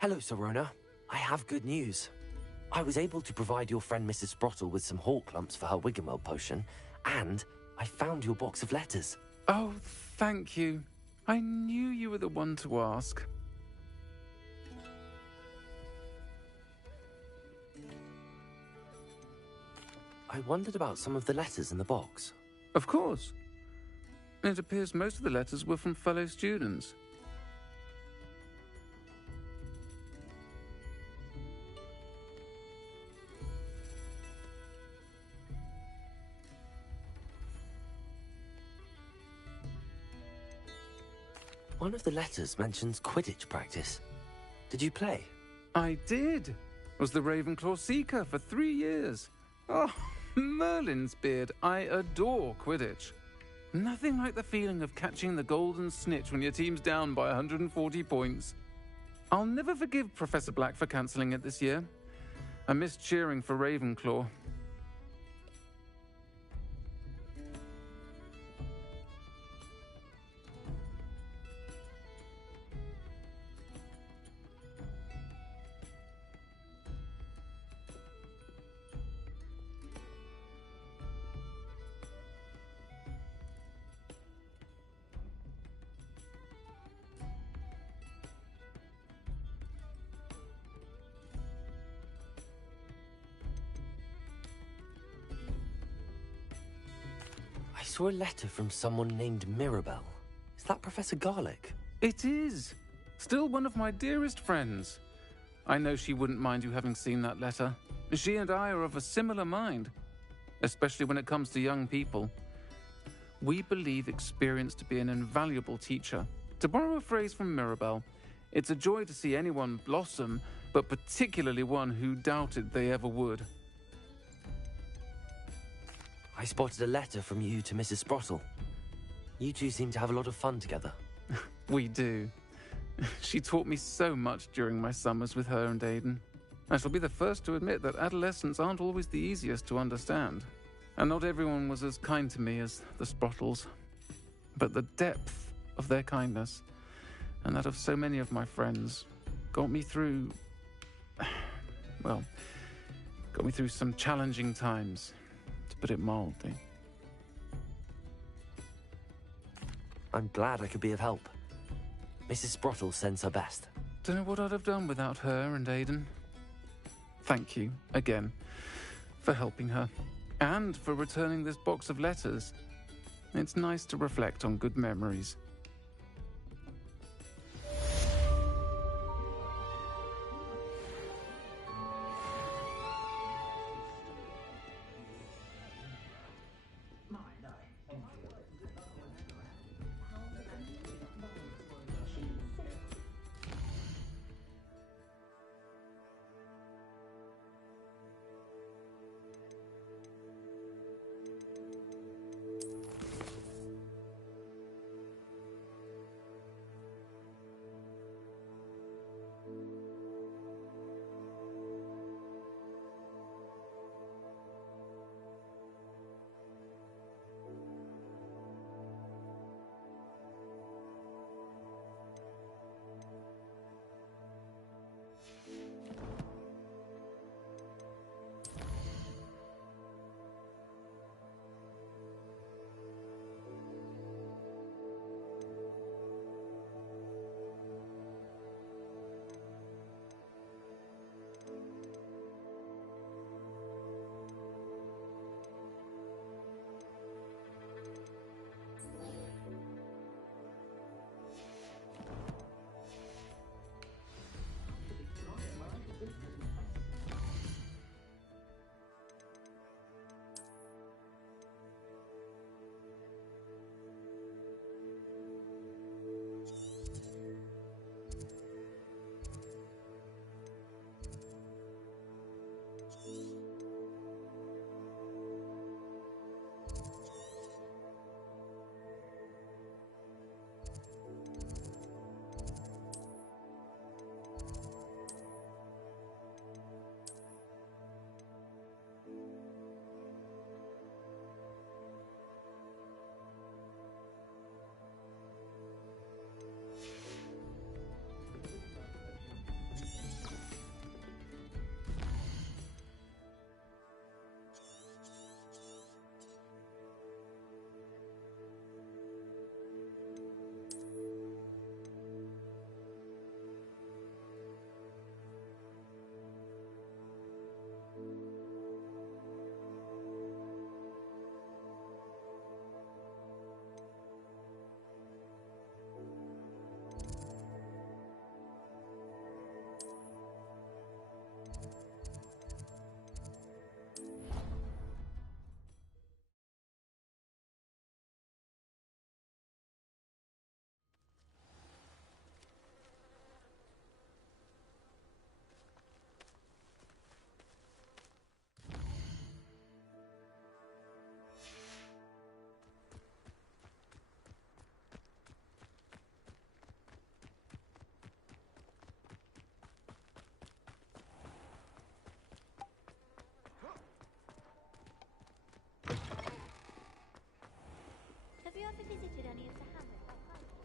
Hello, Sorona. I have good news. I was able to provide your friend Mrs. Sprottle with some hawk lumps for her Wiggenweld potion, and I found your box of letters. Oh, thank you. I knew you were the one to ask. I wondered about some of the letters in the box. Of course. It appears most of the letters were from fellow students. One of the letters mentions Quidditch practice. Did you play? I did. Was the Ravenclaw Seeker for 3 years. Oh, Merlin's beard. I adore Quidditch. Nothing like the feeling of catching the golden snitch when your team's down by 140 points. I'll never forgive Professor Black for cancelling it this year. I missed cheering for Ravenclaw. I saw a letter from someone named Mirabelle. Is that Professor Garlick? It is. Still one of my dearest friends. I know she wouldn't mind you having seen that letter. She and I are of a similar mind, especially when it comes to young people. We believe experience to be an invaluable teacher. To borrow a phrase from Mirabelle, it's a joy to see anyone blossom, but particularly one who doubted they ever would. I spotted a letter from you to Mrs. Sprottle. You two seem to have a lot of fun together. We do. She taught me so much during my summers with her and Aidan. I shall be the first to admit that adolescents aren't always the easiest to understand. And not everyone was as kind to me as the Sprottles. But the depth of their kindness, and that of so many of my friends, got me through... well, got me through some challenging times, to put it mildly. I'm glad I could be of help. Mrs. Sprottle sends her best. Don't know what I'd have done without her and Aidan. Thank you, again, for helping her, and for returning this box of letters. It's nice to reflect on good memories. ever visited any of the hamlets like I did?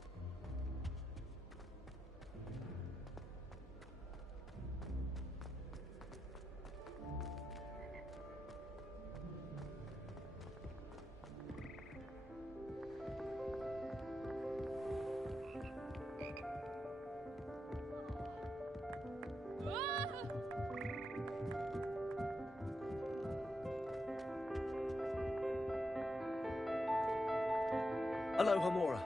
Aloha, Mora.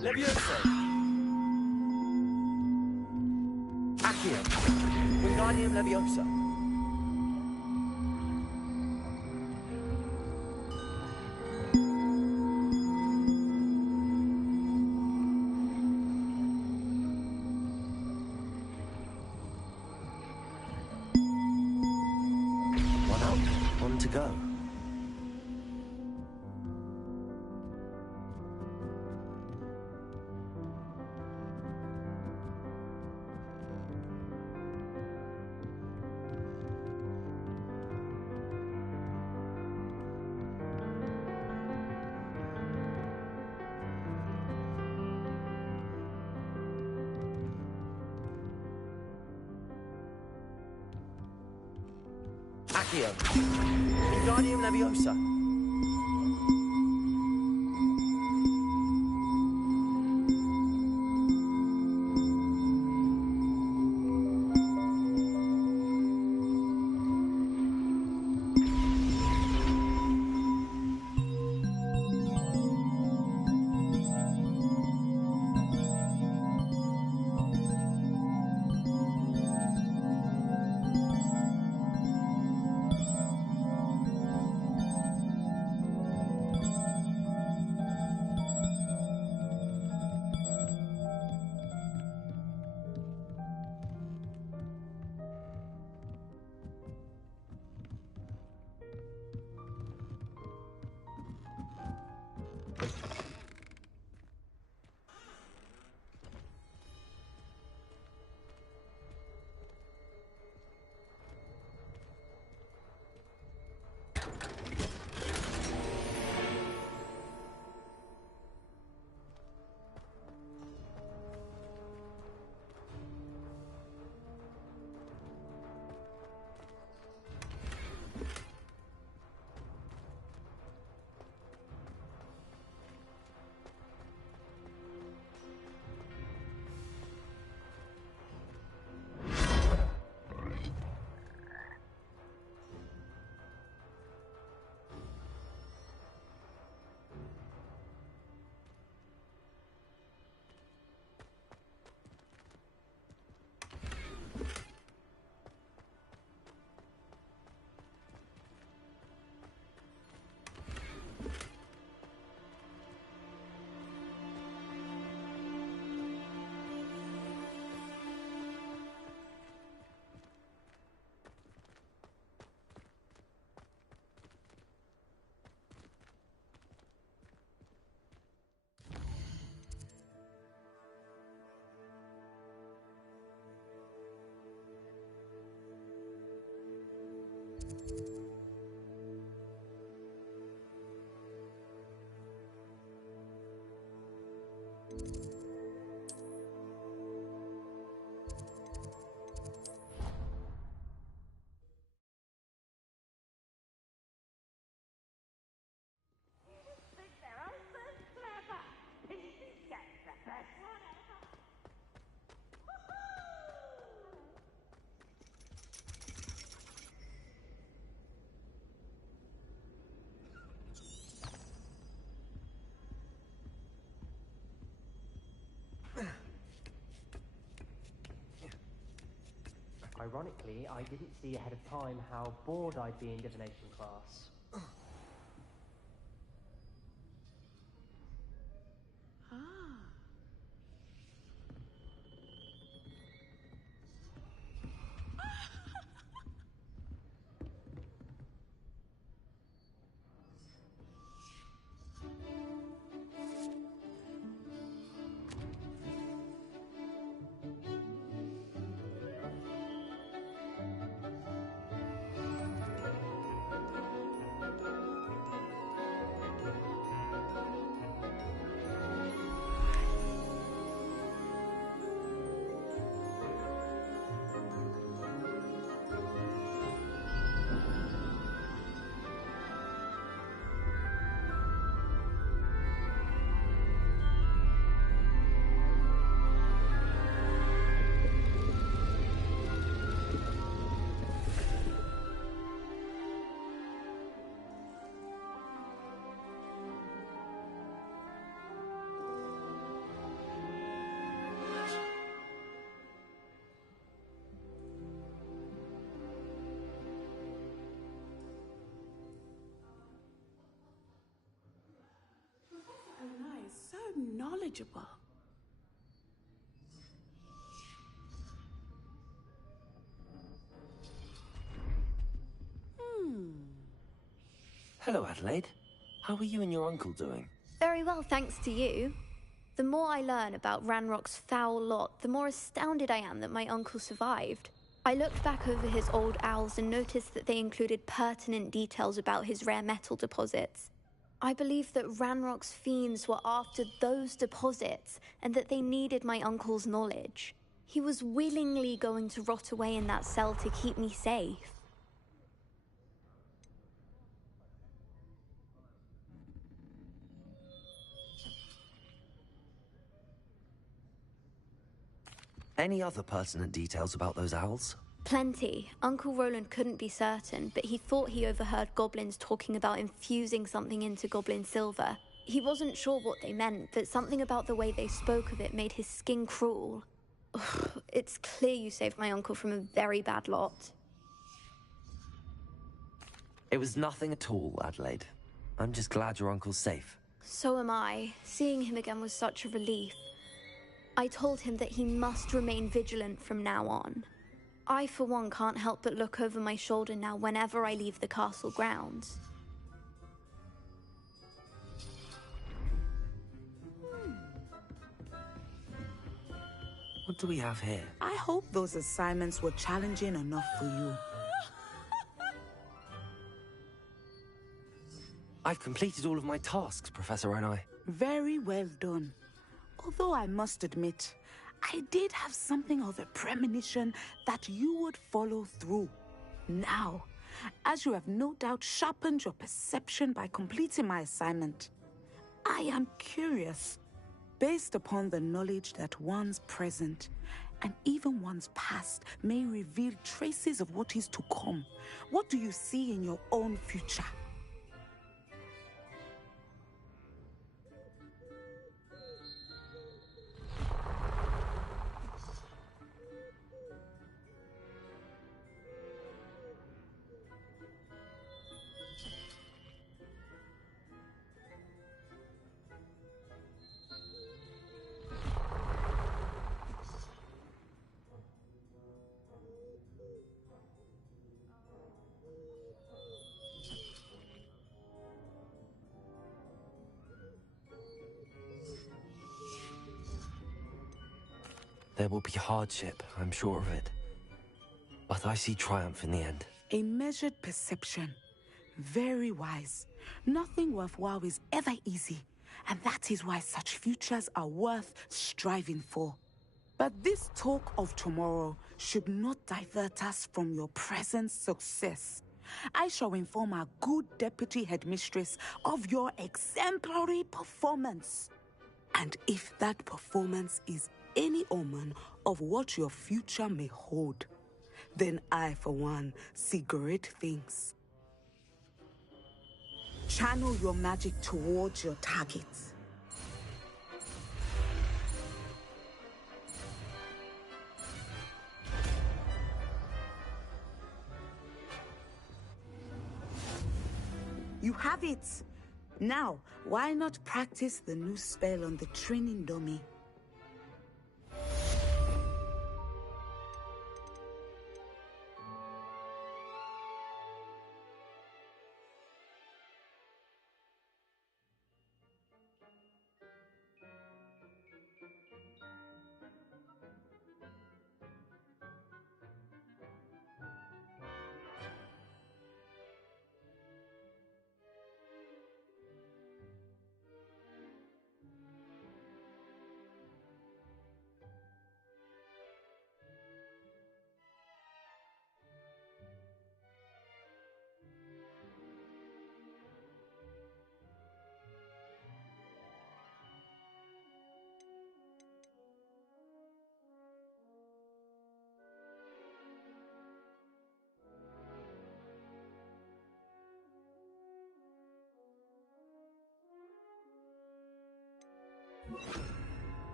Levioso! Accio! Wingardium Leviosa! One up, one to go. Accio! Wingardium Leviosa! Ironically, I didn't see ahead of time how bored I'd be in divination class. So knowledgeable. Hello, Adelaide. How are you and your uncle doing? Very well, thanks to you. The more I learn about Ranrock's foul lot, the more astounded I am that my uncle survived. I looked back over his old owls and noticed that they included pertinent details about his rare metal deposits. I believe that Ranrock's fiends were after those deposits and that they needed my uncle's knowledge. He was willingly going to rot away in that cell to keep me safe. Any other pertinent details about those owls? Plenty. Uncle Roland couldn't be certain, but he thought he overheard goblins talking about infusing something into goblin silver. He wasn't sure what they meant, but something about the way they spoke of it made his skin crawl. Ugh, it's clear you saved my uncle from a very bad lot. It was nothing at all, Adelaide. I'm just glad your uncle's safe. So am I. Seeing him again was such a relief. I told him that he must remain vigilant from now on. I, for one, can't help but look over my shoulder now whenever I leave the castle grounds. What do we have here? I hope those assignments were challenging enough for you. I've completed all of my tasks, Professor Onai. Very well done. Although I must admit, I did have something of a premonition that you would follow through. Now, as you have no doubt sharpened your perception by completing my assignment, I am curious, based upon the knowledge that one's present and even one's past may reveal traces of what is to come. What do you see in your own future? There will be hardship, I'm sure of it. But I see triumph in the end. A measured perception. Very wise. Nothing worthwhile is ever easy, and that is why such futures are worth striving for. But this talk of tomorrow should not divert us from your present success. I shall inform our good deputy headmistress of your exemplary performance. And if that performance is any omen of what your future may hold, then I, for one, see great things. Channel your magic towards your targets. it. Now, why not practice the new spell on the training dummy?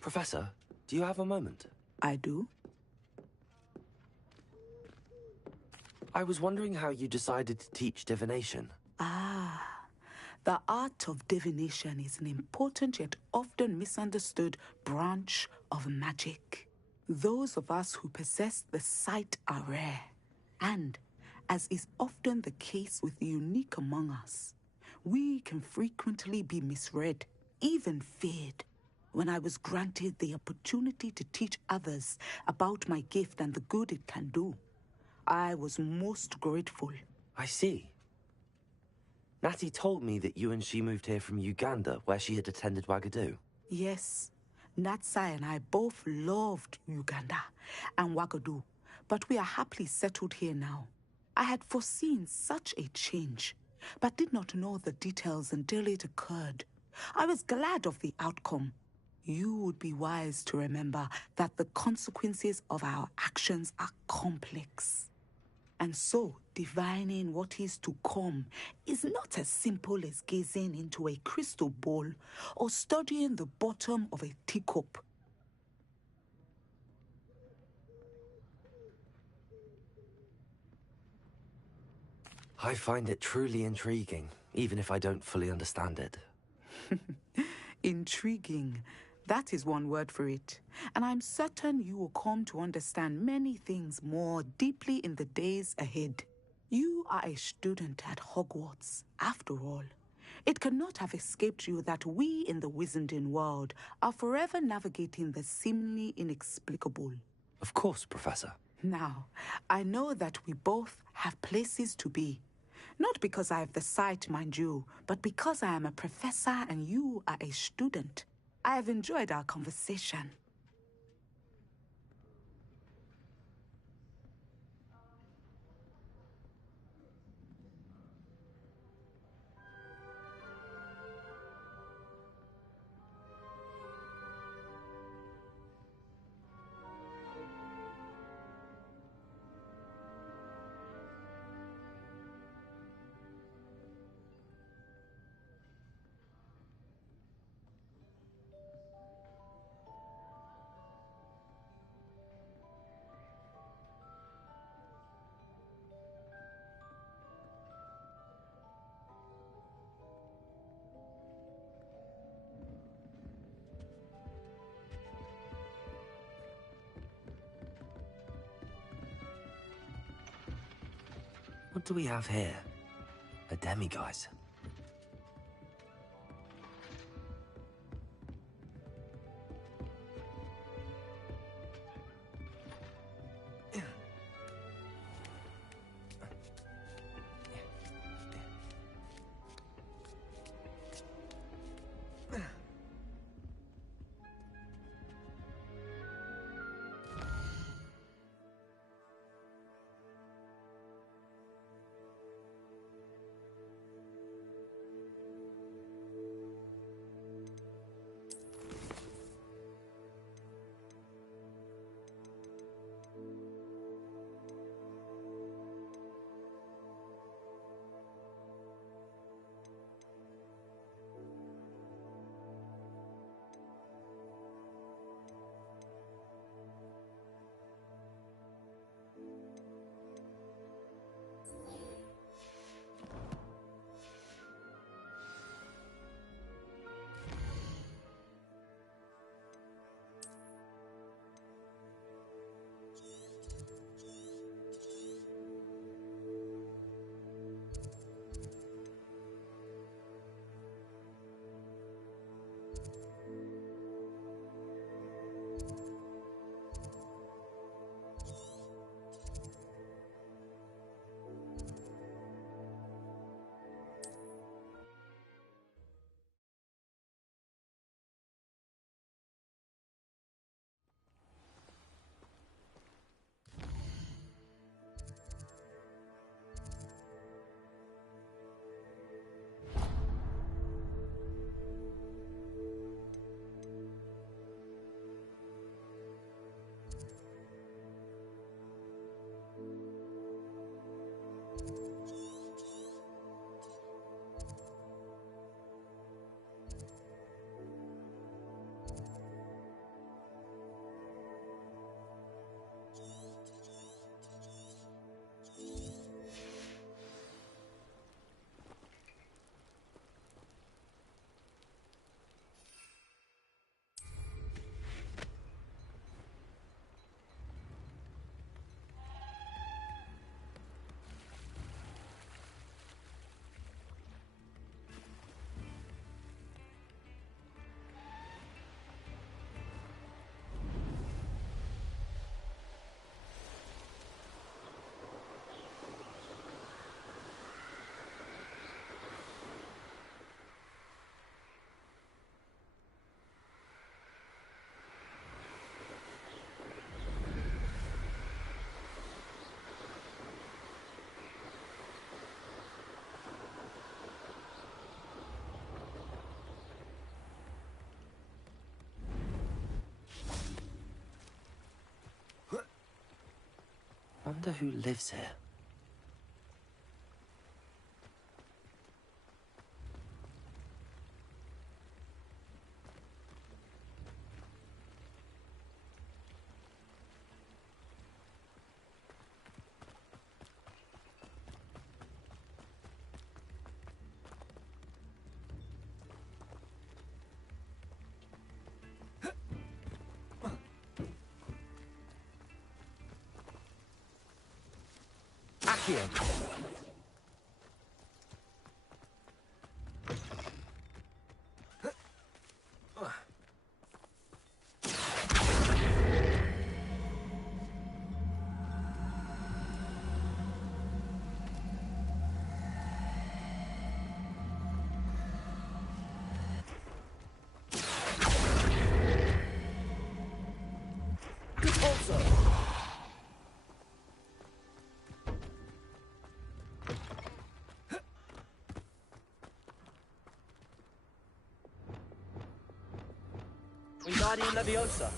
Professor, do you have a moment? I do. I was wondering how you decided to teach divination. The art of divination is an important yet often misunderstood branch of magic. Those of us who possess the sight are rare, and, as is often the case with the unique among us, we can frequently be misread, even feared. When I was granted the opportunity to teach others about my gift and the good it can do, I was most grateful. I see. Natty told me that you and she moved here from Uganda, where she had attended Wagadu. Yes, Natsai and I both loved Uganda and Wagadu, but we are happily settled here now. I had foreseen such a change, but did not know the details until it occurred. I was glad of the outcome. You would be wise to remember that the consequences of our actions are complex. And so, divining what is to come is not as simple as gazing into a crystal ball or studying the bottom of a teacup. I find it truly intriguing, even if I don't fully understand it. Intriguing. That is one word for it. And I'm certain you will come to understand many things more deeply in the days ahead. You are a student at Hogwarts, after all. It cannot have escaped you that we in the Wizarding world are forever navigating the seemingly inexplicable. Of course, Professor. Now, I know that we both have places to be. Not because I have the sight, mind you, but because I am a professor and you are a student. I have enjoyed our conversation. What do we have here? A demiguise. wonder who lives here. Accio. Also. Wingardium Leviosa.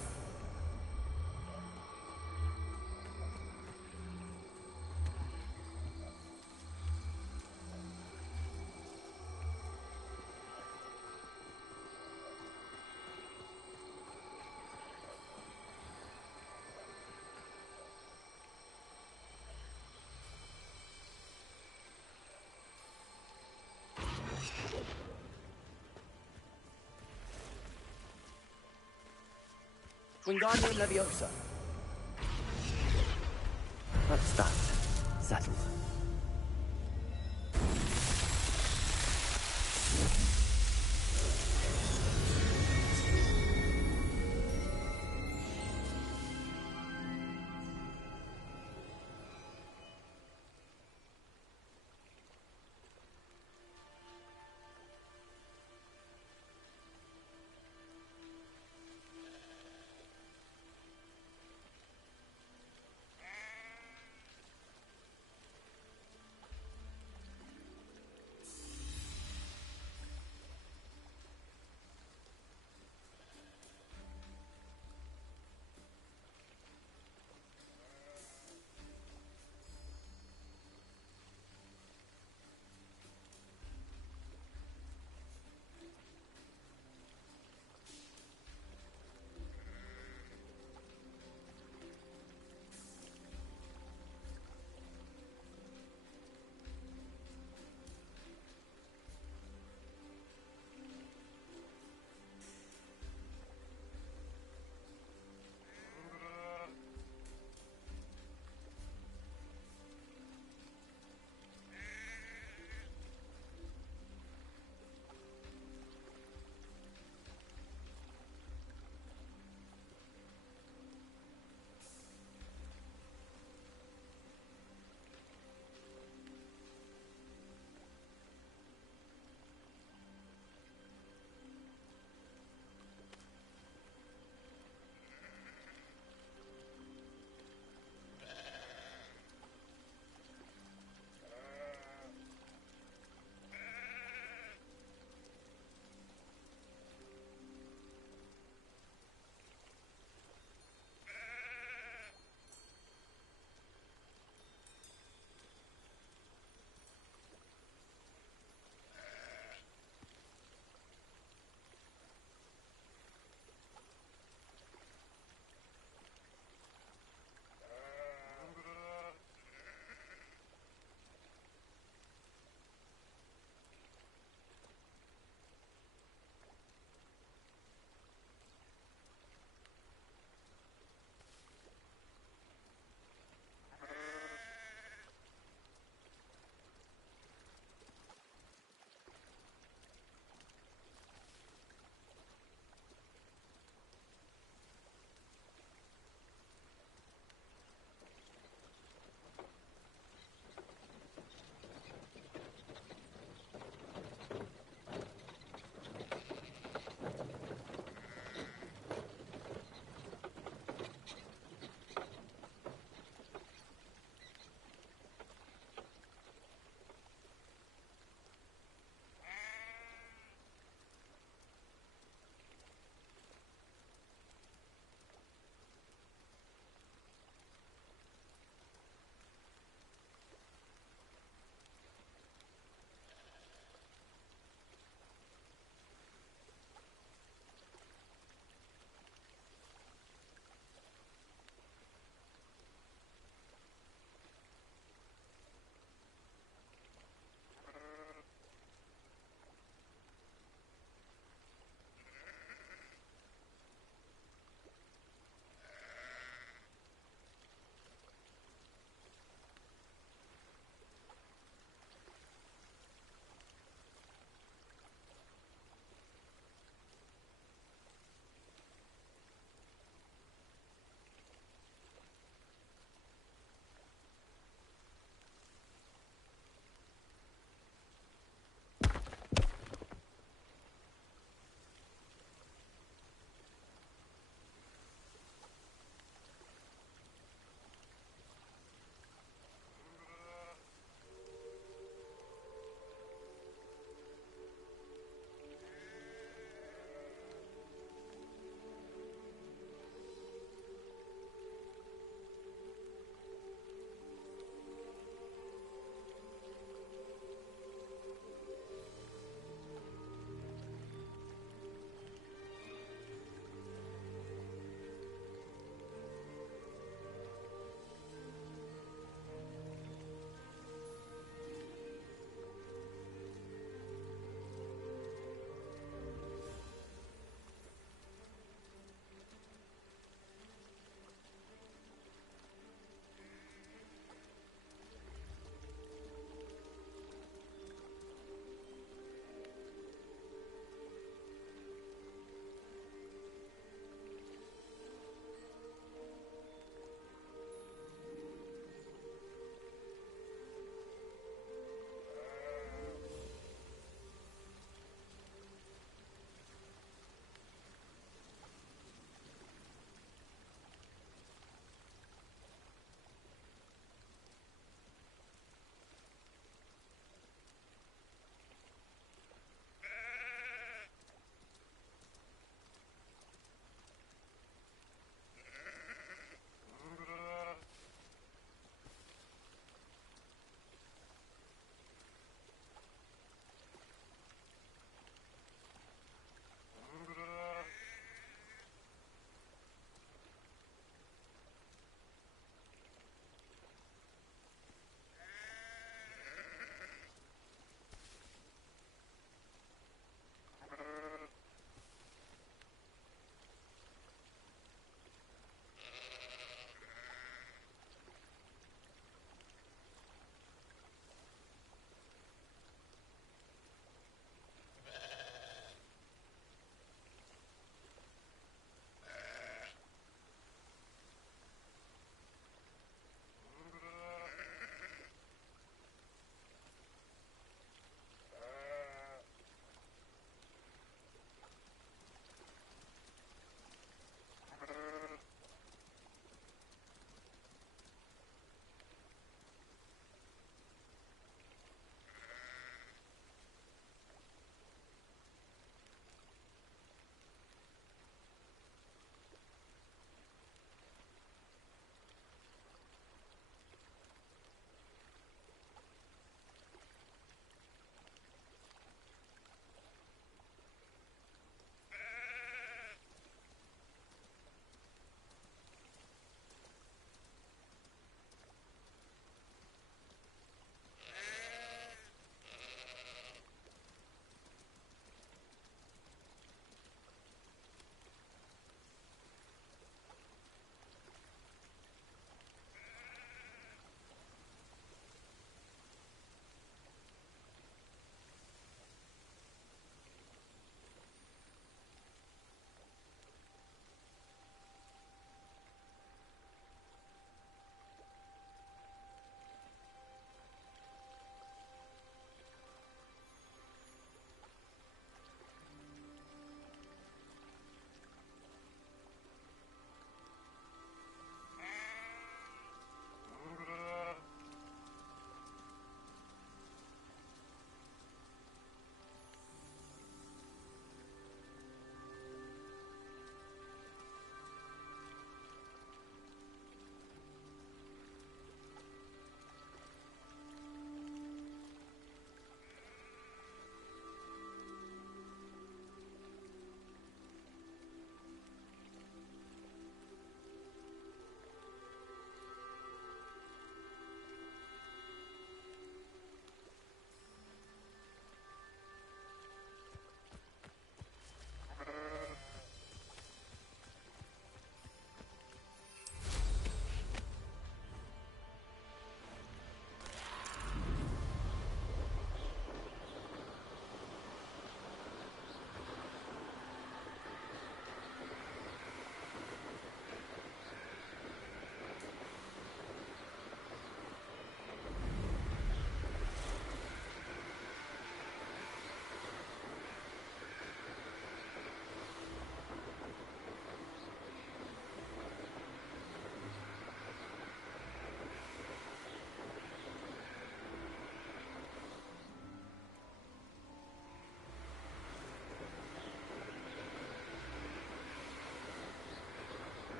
Wingardium Leviosa. That's that. Settled.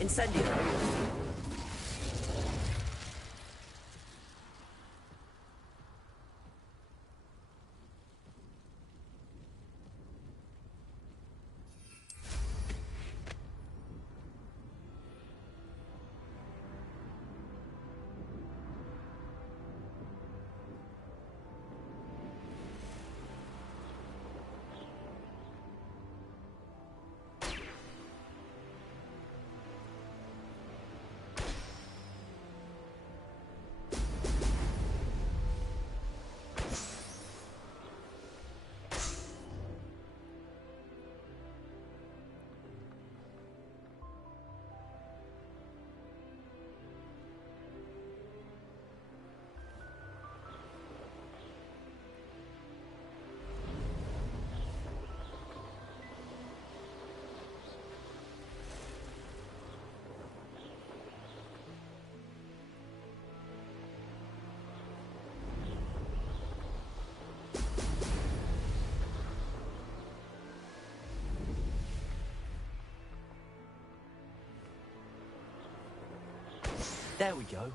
Incendio. There we go.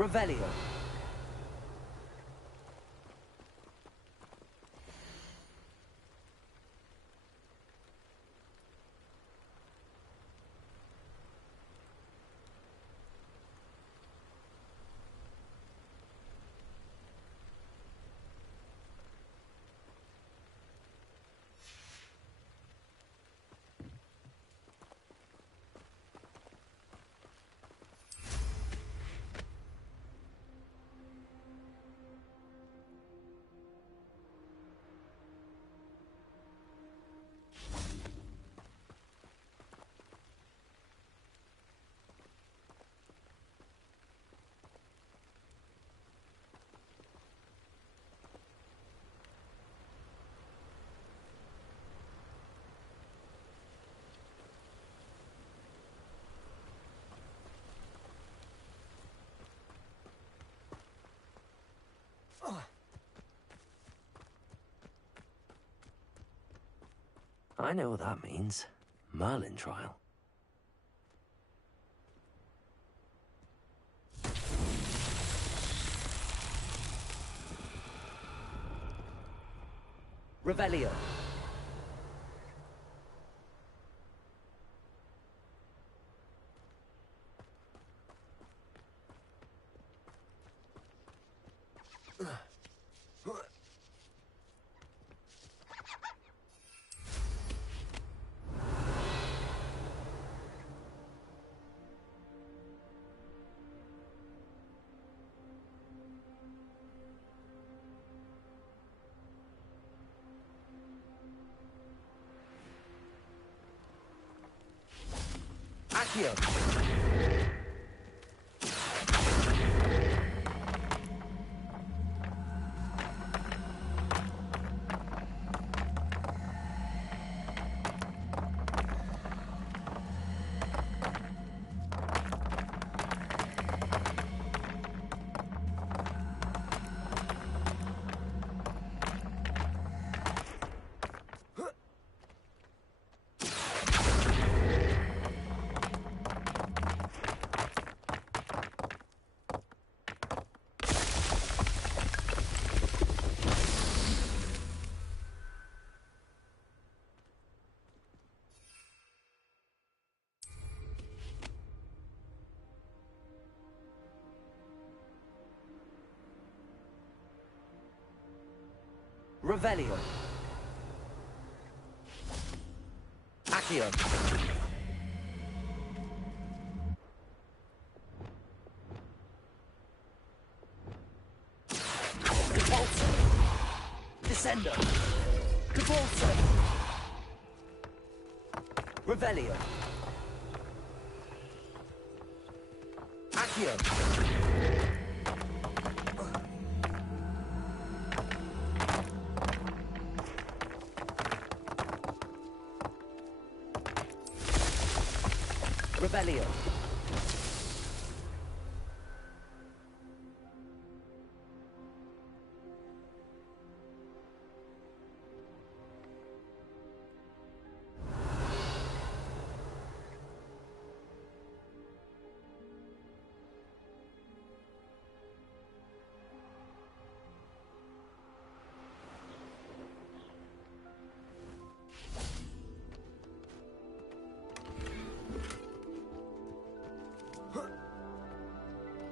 Revelio. I know what that means. Merlin trial. Revelio. Accio. Revelio. Accio. Depulso. Descendo. Depulso. Revelio. Accio. Revelio.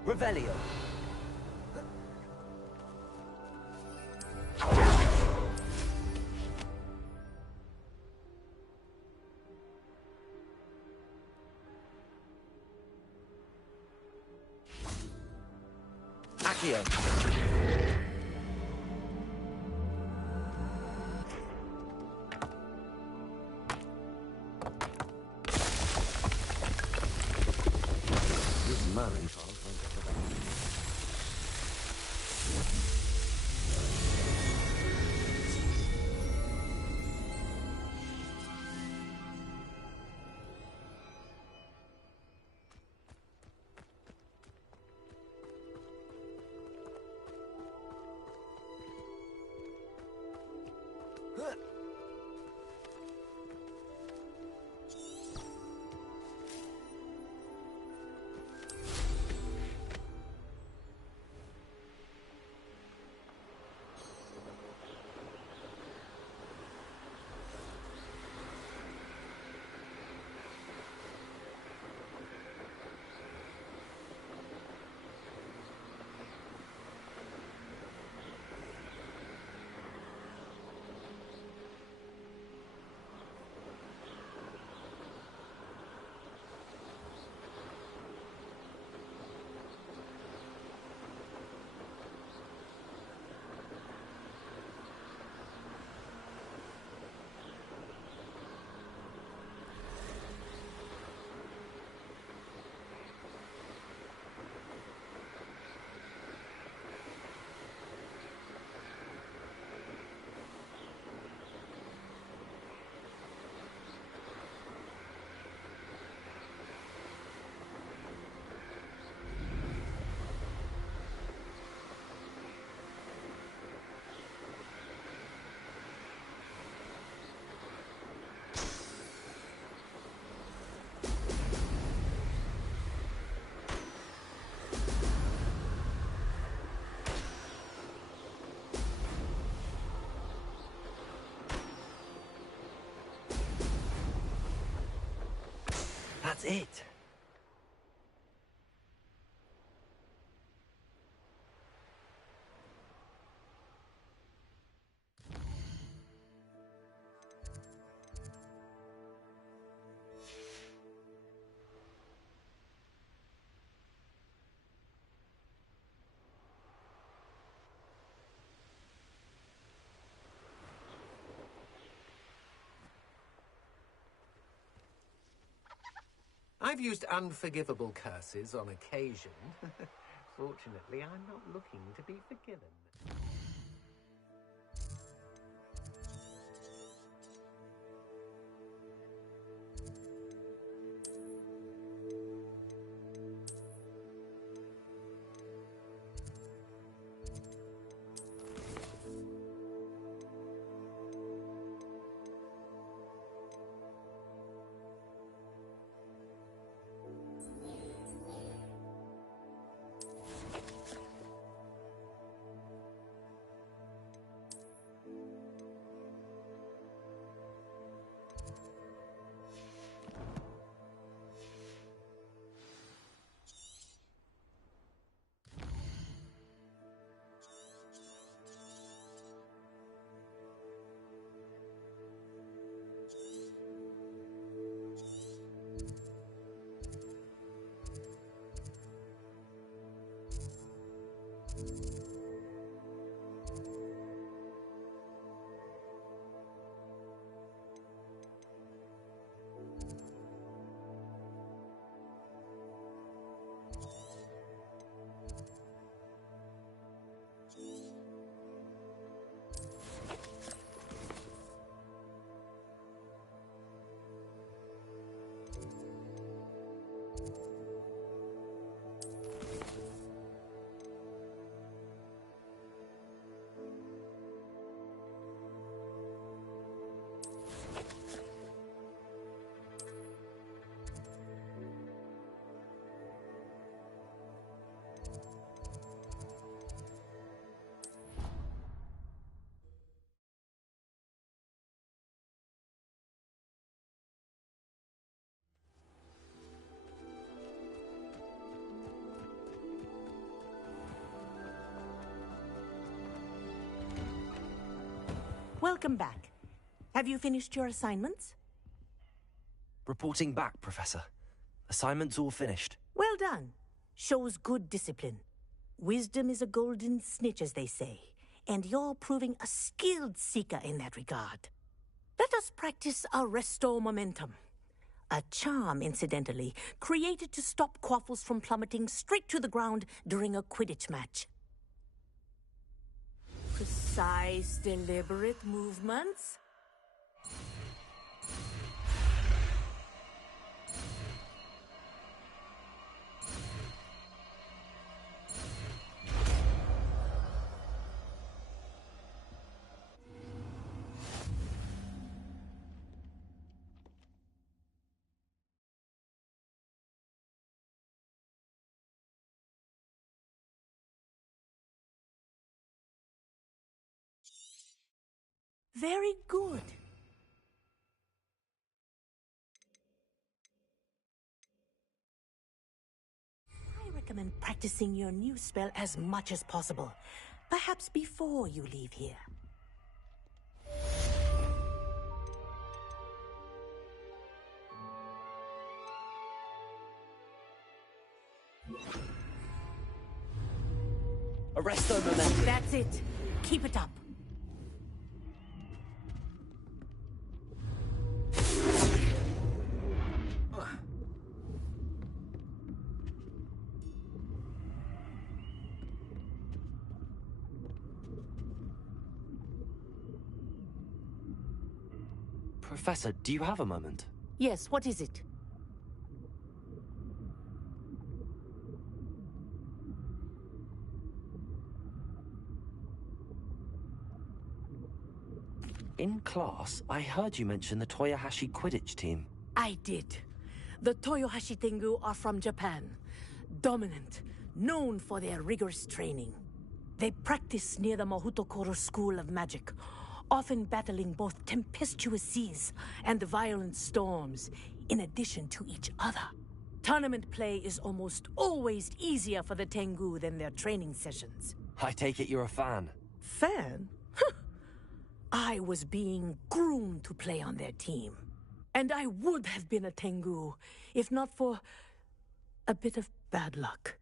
Revelio. Accio. This man in charge. That's it. I've used unforgivable curses on occasion. Fortunately, I'm not looking to be forgiven. Welcome back. Have you finished your assignments? Reporting back, Professor. Assignment's all finished. Well done. Shows good discipline. Wisdom is a golden snitch, as they say, and you're proving a skilled seeker in that regard. Let us practice our Restore Momentum. A charm, incidentally, created to stop Quaffles from plummeting straight to the ground during a Quidditch match. Precise, deliberate movements. Very good. I recommend practicing your new spell as much as possible. Perhaps before you leave here. Arresto Momentum. That's it. Keep it up. Professor, do you have a moment? Yes, what is it? In class, I heard you mention the Toyohashi Quidditch team. I did. The Toyohashi Tengu are from Japan. Dominant, known for their rigorous training. They practice near the Mahutokoro School of Magic, often battling both tempestuous seas and violent storms, in addition to each other. Tournament play is almost always easier for the Tengu than their training sessions. I take it you're a fan. Fan? I was being groomed to play on their team. And I would have been a Tengu, if not for a bit of bad luck.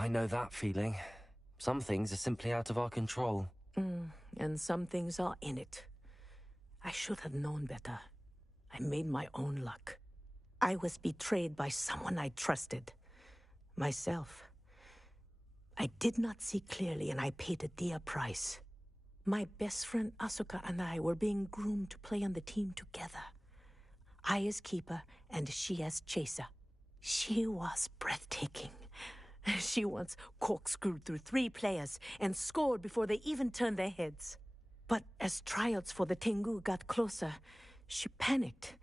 I know that feeling. Some things are simply out of our control. And some things are in it. I should have known better. I made my own luck. I was betrayed by someone I trusted. Myself. I did not see clearly, and I paid a dear price. My best friend Asuka and I were being groomed to play on the team together. I as keeper, and she as chaser. She was breathtaking. She once corkscrewed through 3 players and scored before they even turned their heads. But as tryouts for the Tengu got closer, she panicked.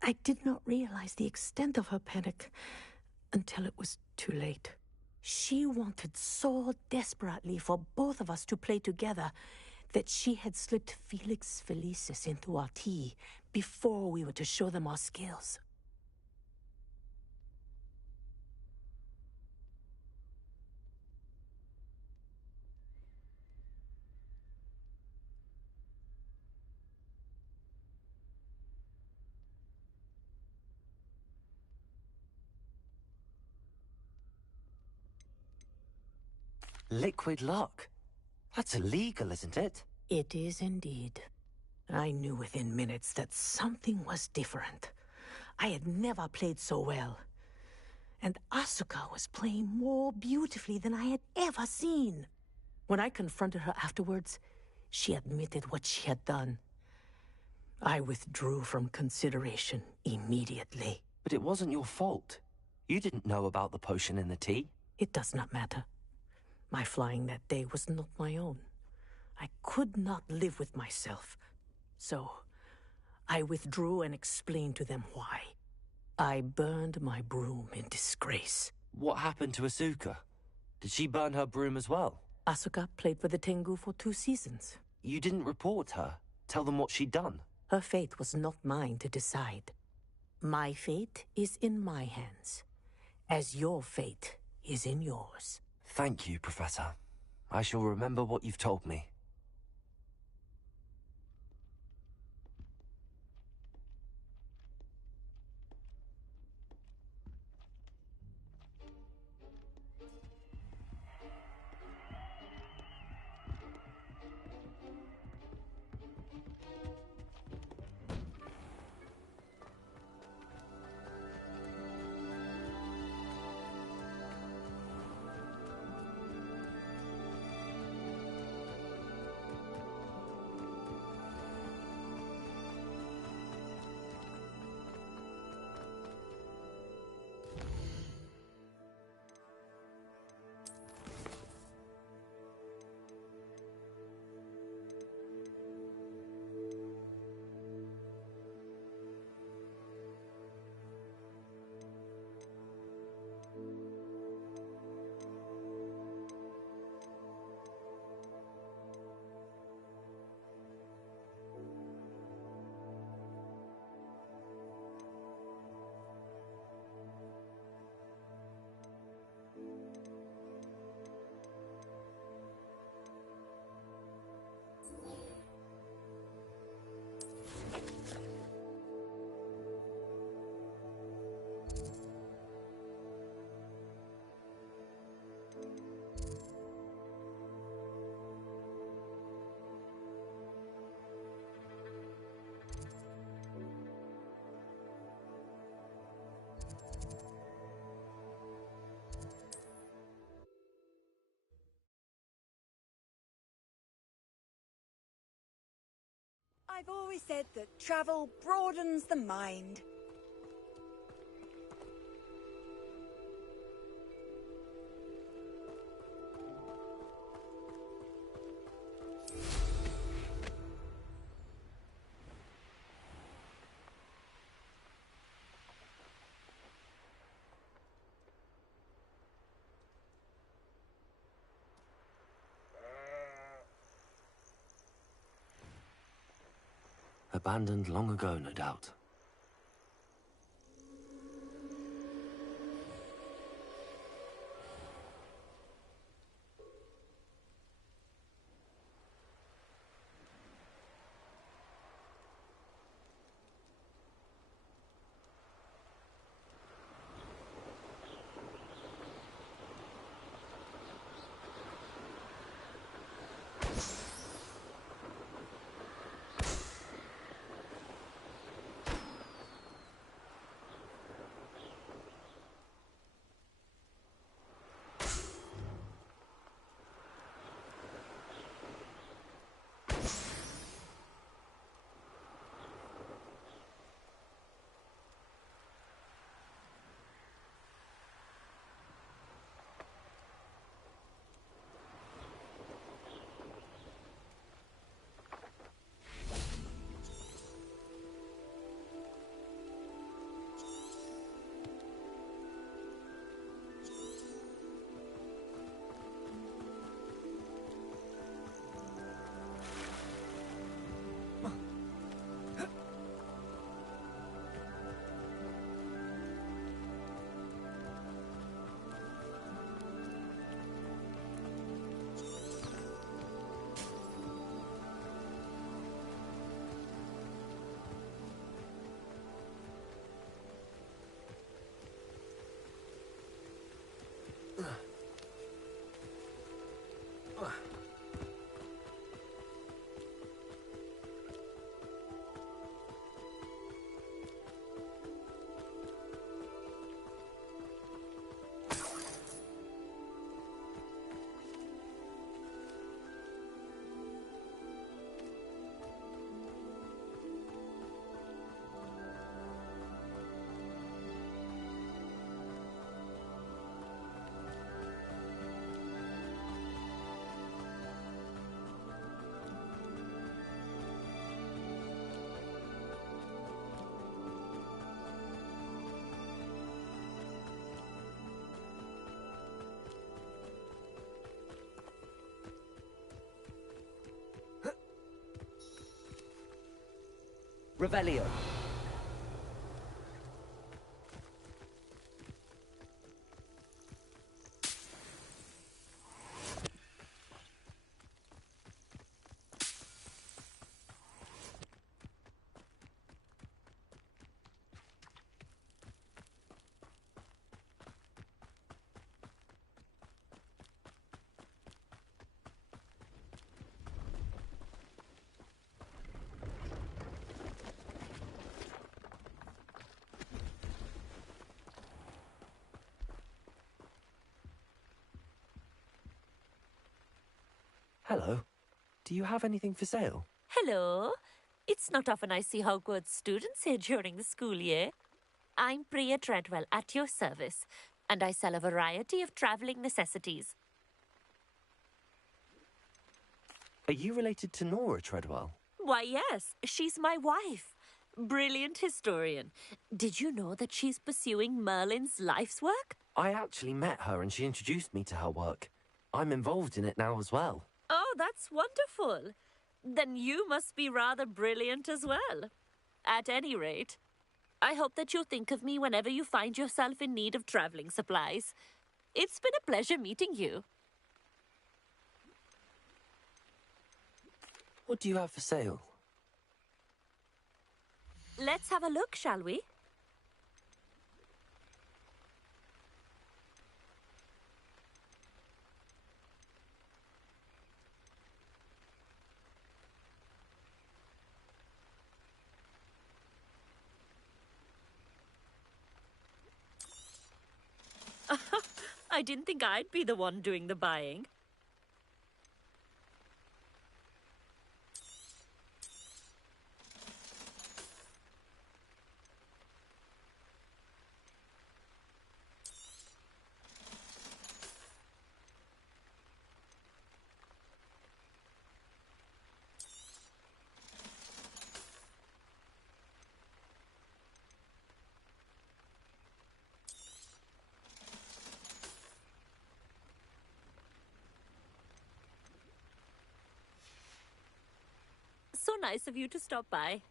I did not realize the extent of her panic until it was too late. She wanted so desperately for both of us to play together that she had slipped Felix Felicis into our tea before we were to show them our skills. Liquid luck? That's illegal, isn't it? It is indeed. I knew within minutes that something was different. I had never played so well. And Asuka was playing more beautifully than I had ever seen. When I confronted her afterwards, she admitted what she had done. I withdrew from consideration immediately. But it wasn't your fault. You didn't know about the potion in the tea. It does not matter. My flying that day was not my own. I could not live with myself. So, I withdrew and explained to them why. I burned my broom in disgrace. What happened to Asuka? Did she burn her broom as well? Asuka played for the Tengu for 2 seasons. You didn't report her? Tell them what she'd done? Her fate was not mine to decide. My fate is in my hands, as your fate is in yours. Thank you, Professor. I shall remember what you've told me. I've always said that travel broadens the mind. Abandoned long ago, no doubt. Revelio. Hello. Do you have anything for sale? Hello. It's not often I see Hogwarts students here during the school year. I'm Priya Treadwell, at your service, and I sell a variety of travelling necessities. Are you related to Nora Treadwell? Why, yes, she's my wife. Brilliant historian. Did you know that she's pursuing Merlin's life's work? I actually met her and she introduced me to her work. I'm involved in it now as well. Oh, that's wonderful. Then you must be rather brilliant as well. At any rate, I hope that you'll think of me whenever you find yourself in need of travelling supplies. It's been a pleasure meeting you. What do you have for sale? Let's have a look, shall we? I didn't think I'd be the one doing the buying. So nice of you to stop by.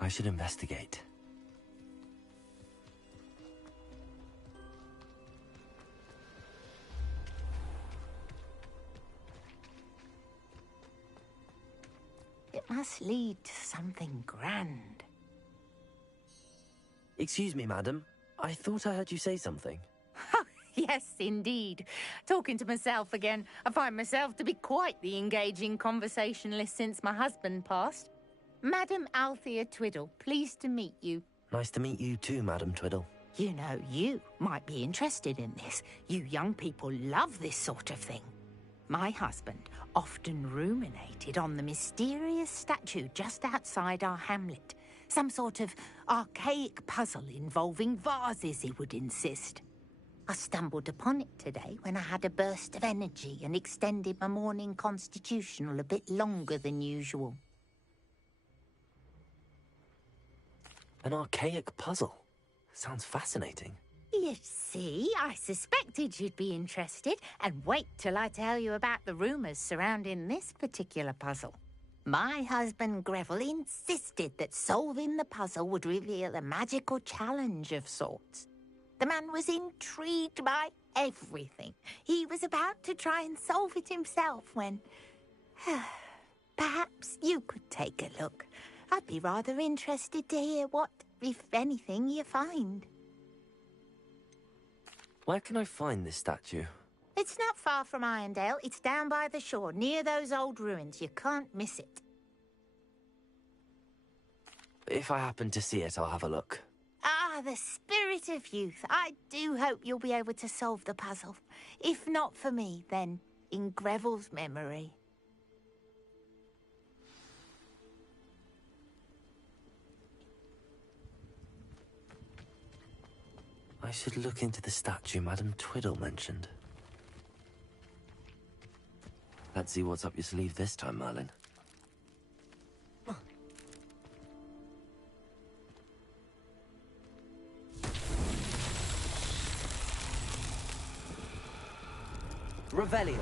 I should investigate. It must lead to something grand. Excuse me, madam. I thought I heard you say something. Yes, indeed. Talking to myself again. I find myself to be quite the engaging conversationalist since my husband passed. Madam Althea Twiddle, pleased to meet you. Nice to meet you too, Madam Twiddle. You know, you might be interested in this. You young people love this sort of thing. My husband often ruminated on the mysterious statue just outside our hamlet. Some sort of archaic puzzle involving vases, he would insist. I stumbled upon it today when I had a burst of energy and extended my morning constitutional a bit longer than usual. An archaic puzzle. Sounds fascinating. You see, I suspected you'd be interested, and wait till I tell you about the rumours surrounding this particular puzzle. My husband Greville insisted that solving the puzzle would reveal a magical challenge of sorts. The man was intrigued by everything. He was about to try and solve it himself when... Perhaps you could take a look. I'd be rather interested to hear what, if anything, you find. Where can I find this statue? It's not far from Irondale. It's down by the shore, near those old ruins. You can't miss it. If I happen to see it, I'll have a look. Ah, the spirit of youth. I do hope you'll be able to solve the puzzle. If not for me, then in Greville's memory. I should look into the statue Madame Twiddle mentioned. Let's see what's up your sleeve this time, Merlin. Revelio.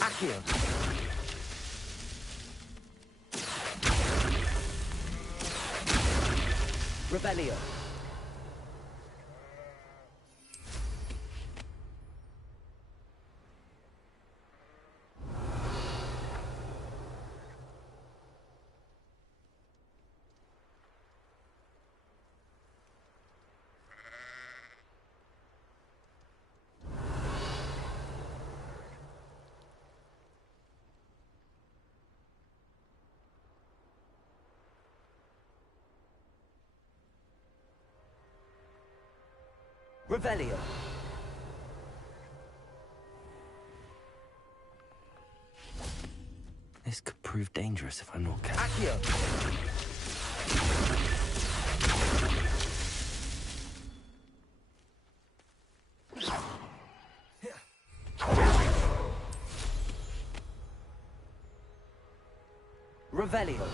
Accio. Revelio. Revelio. This could prove dangerous if I'm not careful. Accio. Revelio.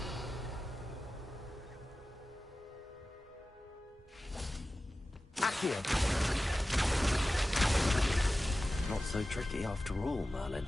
Accio. Not so tricky after all, Merlin.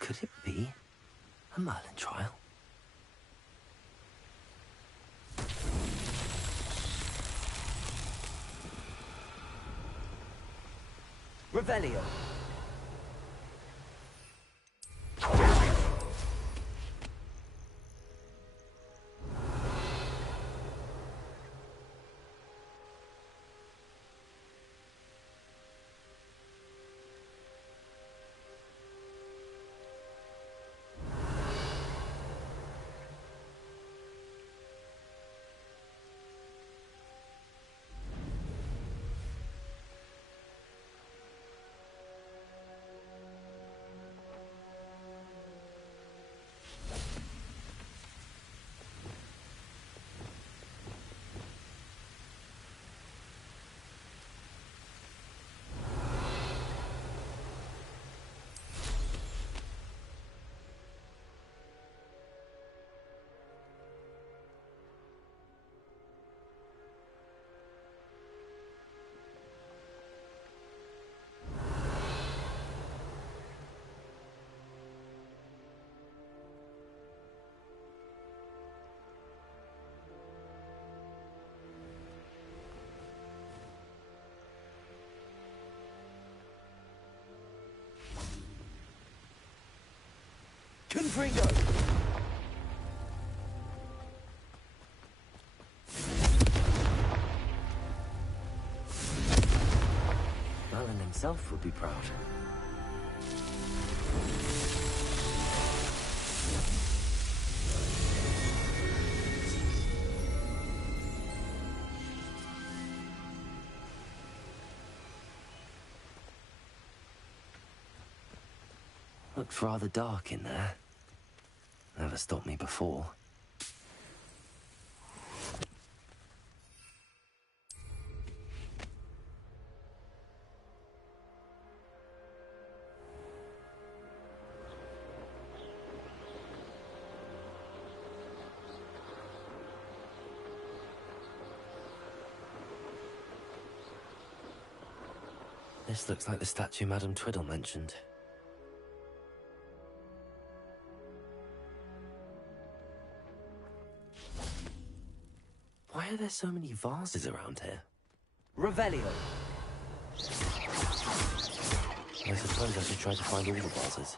Could it be a Merlin trial? Revelio. Ringo! Merlin himself would be proud. Looks rather dark in there. Never stopped me before. This looks like the statue Madame Twiddle mentioned. Why are there so many vases around here? Revelio! I suppose I should try to find all the vases.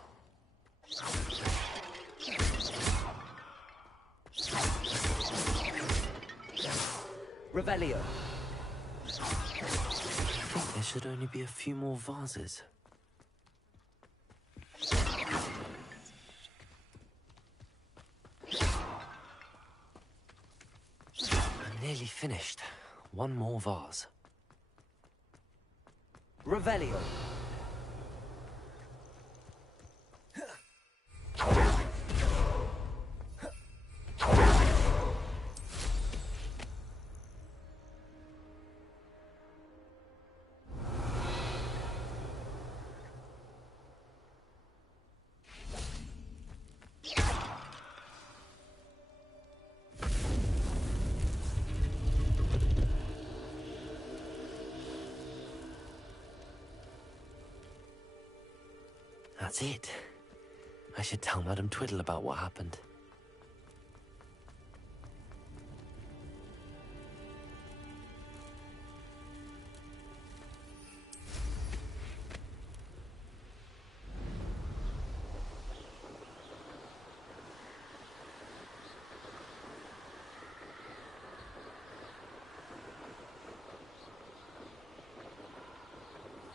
Revelio! I think there should only be a few more vases. Nearly finished. One more vase. Revelio! That's it. I should tell Madame Twiddle about what happened.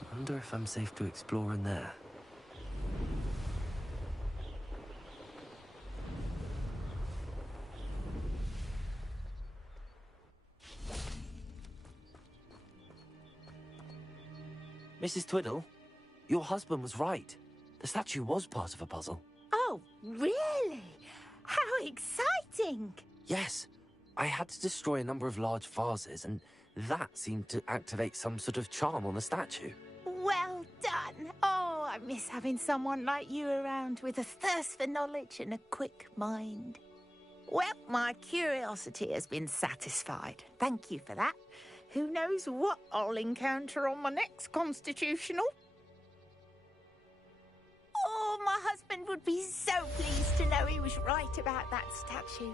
I wonder if I'm safe to explore in there. Mrs. Twiddle, your husband was right. The statue was part of a puzzle. Oh, really? How exciting! Yes, I had to destroy a number of large vases, and that seemed to activate some sort of charm on the statue. Well done. Oh, I miss having someone like you around with a thirst for knowledge and a quick mind. Well, my curiosity has been satisfied. Thank you for that. Who knows what I'll encounter on my next constitutional? Oh, my husband would be so pleased to know he was right about that statue.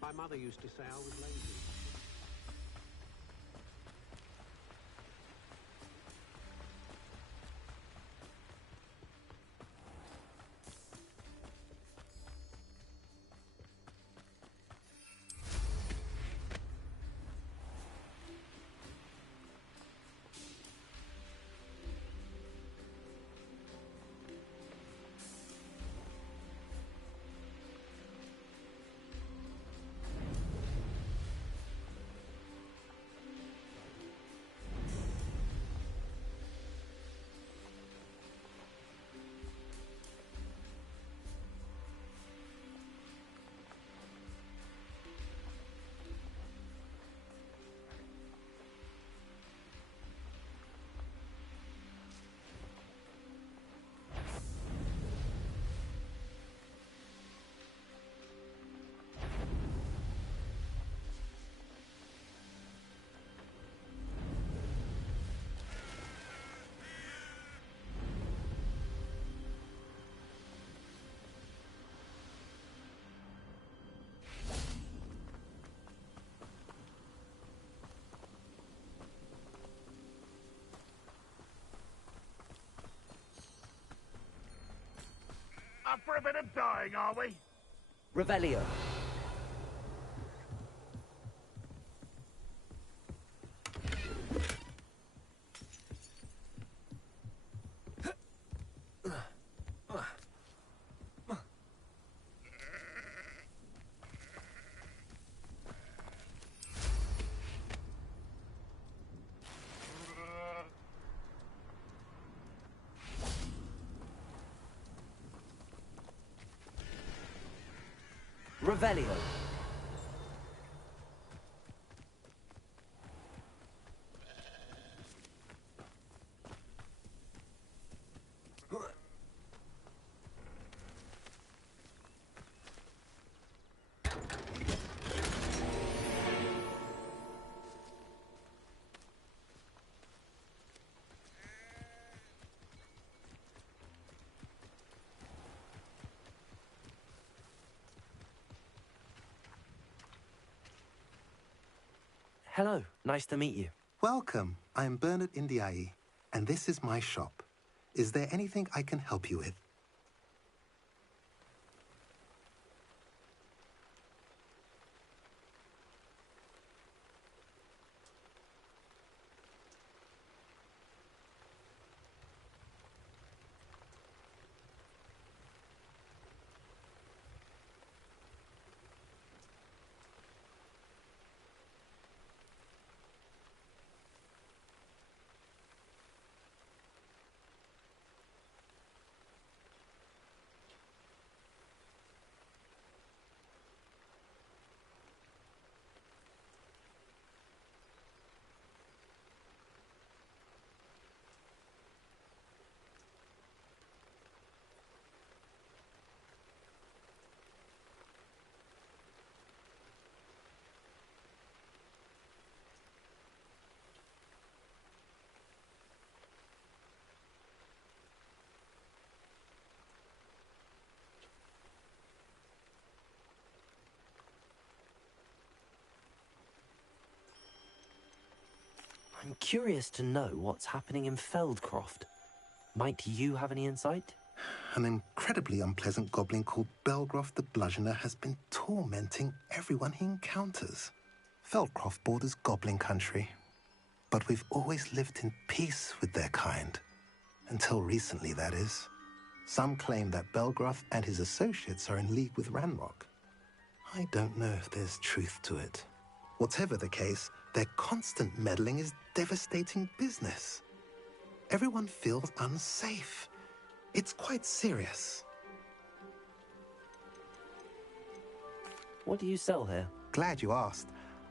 My mother used to say I was lazy. up for a bit of dying, are we? Revelio. Revelio. Hello, nice to meet you. Welcome. I am Bernard Indiai, and this is my shop. Is there anything I can help you with? I'm curious to know what's happening in Feldcroft. Might you have any insight? An incredibly unpleasant goblin called Belgroth the Bludgeoner has been tormenting everyone he encounters. Feldcroft borders goblin country, but we've always lived in peace with their kind. Until recently, that is. Some claim that Belgroth and his associates are in league with Ranrock. I don't know if there's truth to it. Whatever the case, their constant meddling is devastating business. Everyone feels unsafe. It's quite serious. What do you sell here? Glad you asked.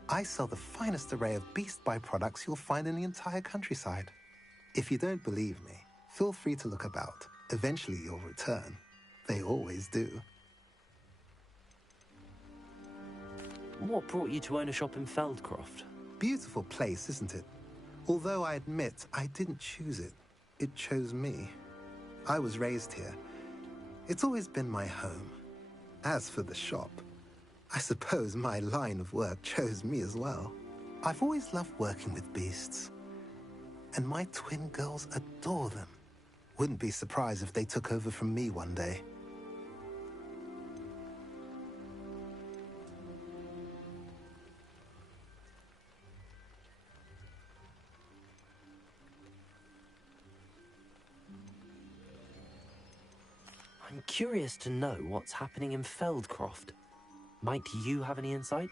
I sell the finest array of beast byproducts you'll find in the entire countryside. If you don't believe me, feel free to look about. Eventually you'll return. They always do. What brought you to own a shop in Feldcroft? Beautiful place, isn't it? Although I admit I didn't choose it. It chose me. I was raised here. It's always been my home. As for the shop, I suppose my line of work chose me as well. I've always loved working with beasts. And my twin girls adore them. Wouldn't be surprised if they took over from me one day. I'm curious to know what's happening in Feldcroft. Might you have any insight?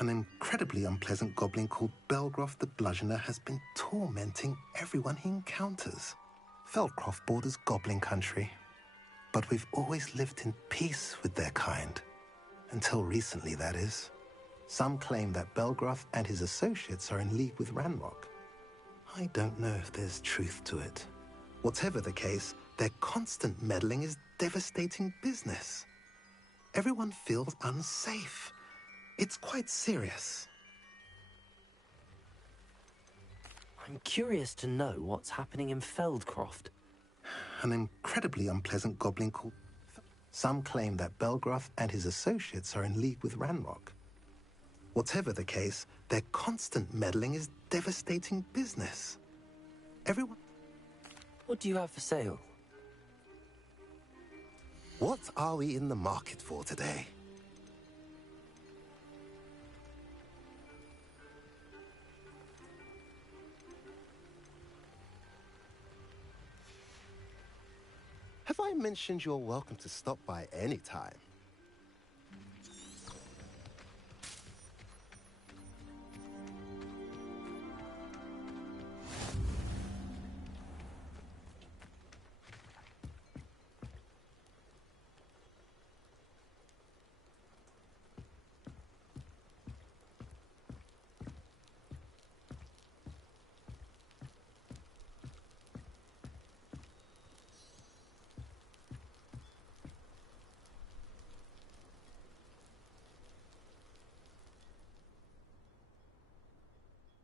An incredibly unpleasant goblin called Belgroth the Bludgeoner has been tormenting everyone he encounters. Feldcroft borders goblin country, but we've always lived in peace with their kind. Until recently, that is. Some claim that Belgroth and his associates are in league with Ranrock. I don't know if there's truth to it. Whatever the case, their constant meddling is devastating business. Everyone feels unsafe. It's quite serious. I'm curious to know what's happening in Feldcroft. An incredibly unpleasant goblin called... Some claim that Belgroth and his associates are in league with Ranrock. Whatever the case, their constant meddling is devastating business. Everyone... What do you have for sale? What are we in the market for today? Have I mentioned you're welcome to stop by any time?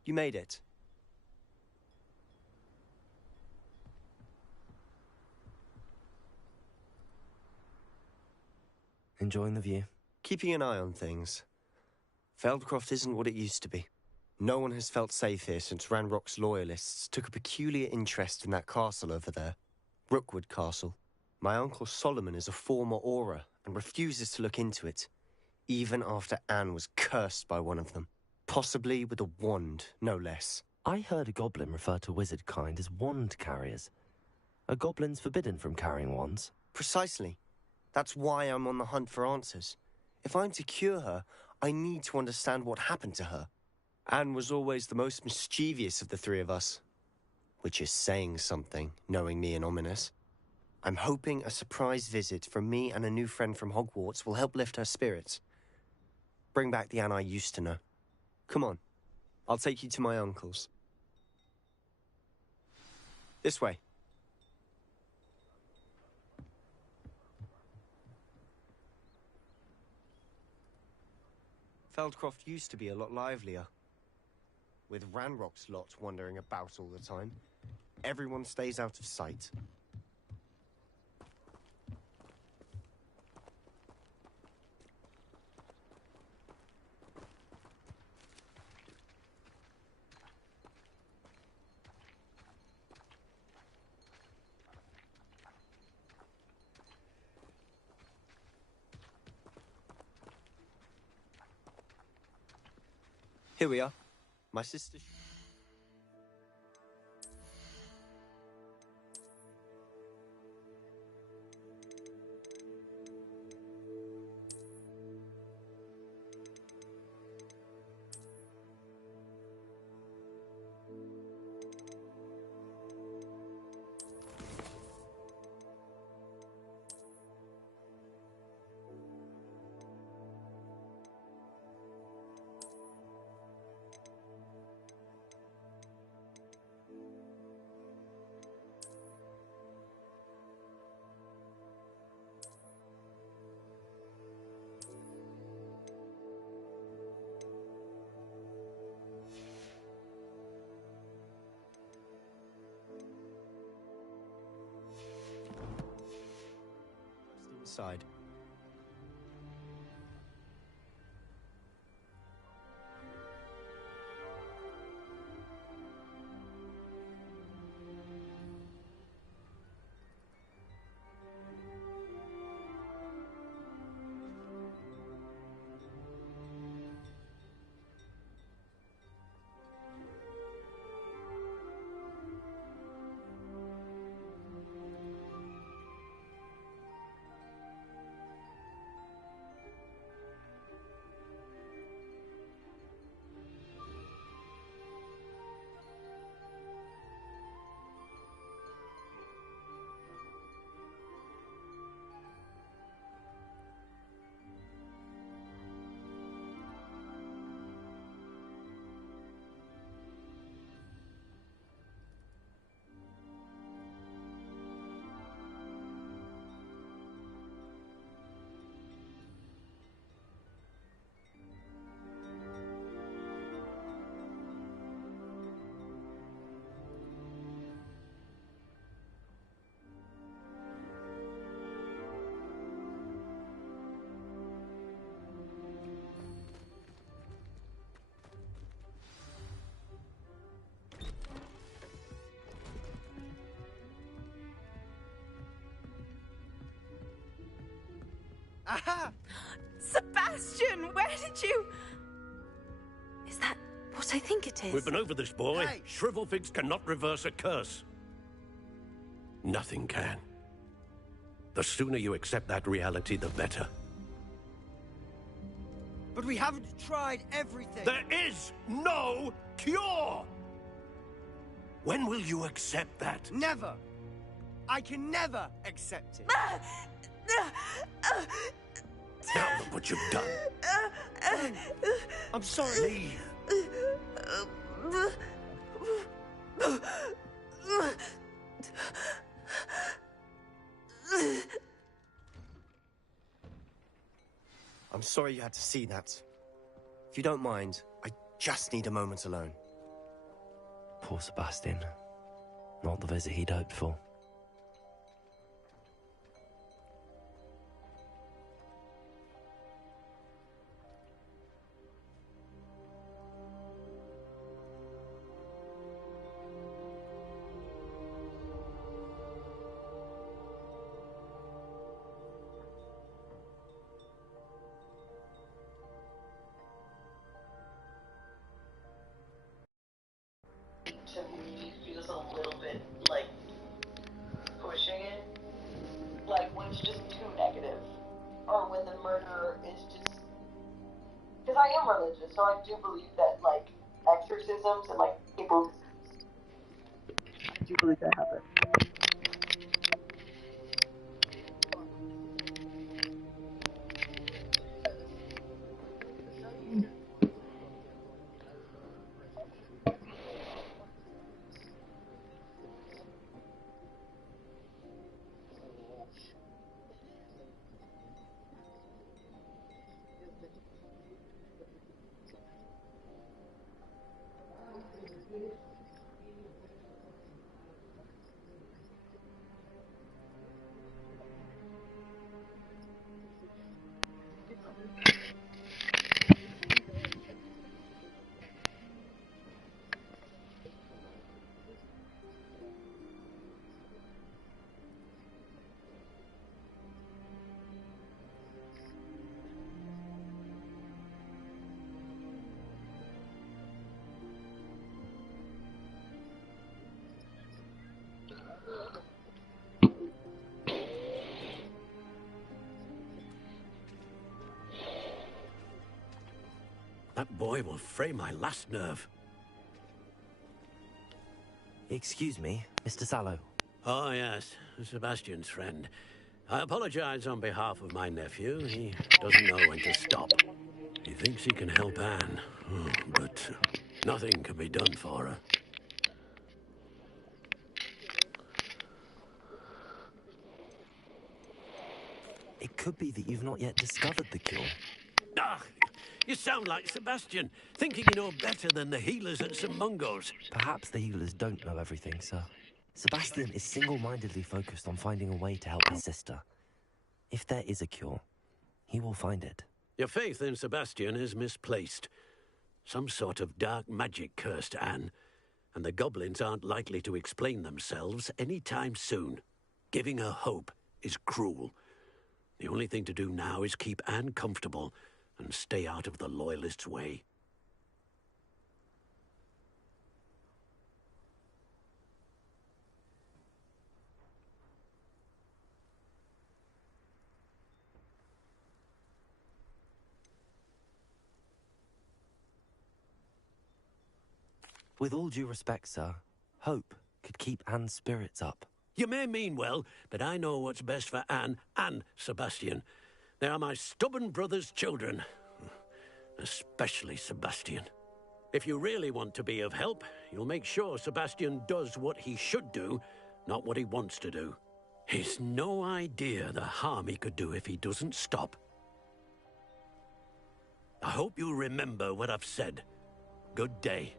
You made it. Enjoying the view? Keeping an eye on things. Feldcroft isn't what it used to be. No one has felt safe here since Ranrock's loyalists took a peculiar interest in that castle over there. Rookwood Castle. My uncle Solomon is a former Auror and refuses to look into it, even after Anne was cursed by one of them. Possibly with a wand, no less. I heard a goblin refer to wizard kind as wand carriers. Are goblins forbidden from carrying wands? Precisely. That's why I'm on the hunt for answers. If I'm to cure her, I need to understand what happened to her. Anne was always the most mischievous of the three of us. Which is saying something, knowing me and Ominous. I'm hoping a surprise visit from me and a new friend from Hogwarts will help lift her spirits. Bring back the Anne I used to know. Come on, I'll take you to my uncle's. This way. Feldcroft used to be a lot livelier. With Ranrock's lot wandering about all the time, everyone stays out of sight. Here we are. My sister... Inside. Aha! Sebastian, where did you... Is that what I think it is? We've been over this, boy. Hey. Shrivelfigs cannot reverse a curse. Nothing can. The sooner you accept that reality, the better. But we haven't tried everything. There is no cure! When will you accept that? Never. I can never accept it. Now look what you've done. I'm sorry. Leave. I'm sorry you had to see that. If you don't mind, I just need a moment alone. Poor Sebastian. Not the visit he'd hoped for. To me feels a little bit like pushing it, like when it's just too negative, or when the murderer is just, because I am religious, so I do believe that like exorcisms and like people, I do believe that happen. That boy will fray my last nerve. Excuse me, Mr. Sallow. Oh, yes, Sebastian's friend. I apologize on behalf of my nephew. He doesn't know when to stop. He thinks he can help Anne, but nothing can be done for her. It could be that you've not yet discovered the cure. Ah, you sound like Sebastian, thinking you know better than the healers at St. Mungo's. Perhaps the healers don't know everything, sir. Sebastian is single-mindedly focused on finding a way to help his sister. If there is a cure, he will find it. Your faith in Sebastian is misplaced. Some sort of dark magic cursed Anne, and the goblins aren't likely to explain themselves any time soon. Giving her hope is cruel. The only thing to do now is keep Anne comfortable and stay out of the Loyalists' way. With all due respect, sir, hope could keep Anne's spirits up. You may mean well, but I know what's best for Anne and Sebastian. They are my stubborn brother's children. Especially Sebastian. If you really want to be of help, you'll make sure Sebastian does what he should do, not what he wants to do. He's no idea the harm he could do if he doesn't stop. I hope you remember what I've said. Good day.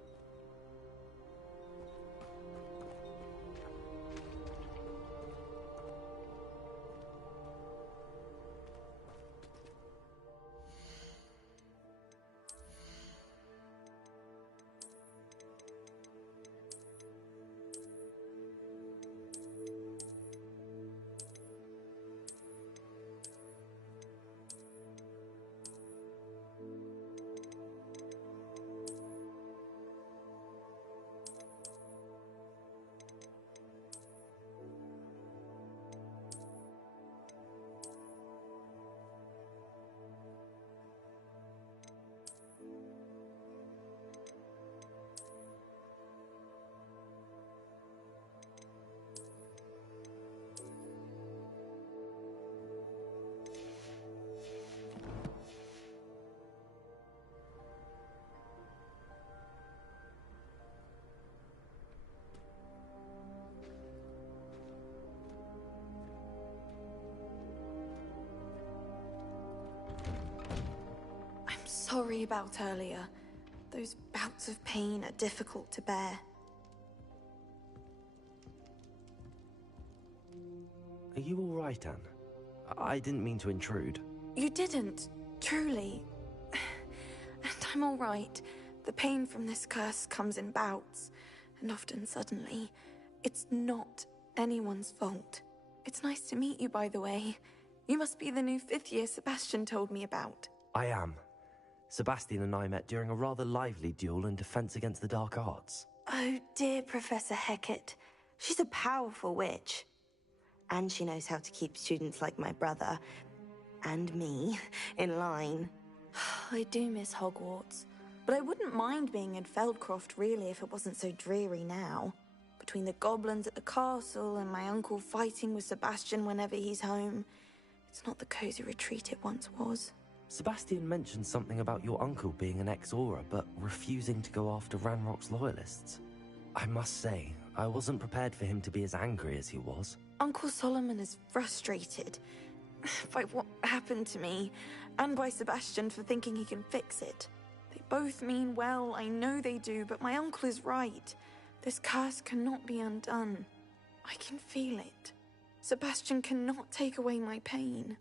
sorry about earlier. Those bouts of pain are difficult to bear. Are you all right, Anne? I didn't mean to intrude. You didn't, truly. And I'm all right. The pain from this curse comes in bouts, and often suddenly. It's not anyone's fault. It's nice to meet you, by the way. You must be the new 5th year Sebastian told me about. I am. Sebastian and I met during a rather lively duel in Defense Against the Dark Arts. Oh dear, Professor Hecat. She's a powerful witch. And she knows how to keep students like my brother, and me, in line. I do miss Hogwarts, but I wouldn't mind being in Feldcroft, really, if it wasn't so dreary now. Between the goblins at the castle and my uncle fighting with Sebastian whenever he's home, it's not the cozy retreat it once was. Sebastian mentioned something about your uncle being an ex-Auror, but refusing to go after Ranrock's loyalists. I must say, I wasn't prepared for him to be as angry as he was. Uncle Solomon is frustrated by what happened to me, and by Sebastian for thinking he can fix it. They both mean well, I know they do, but my uncle is right. This curse cannot be undone. I can feel it. Sebastian cannot take away my pain.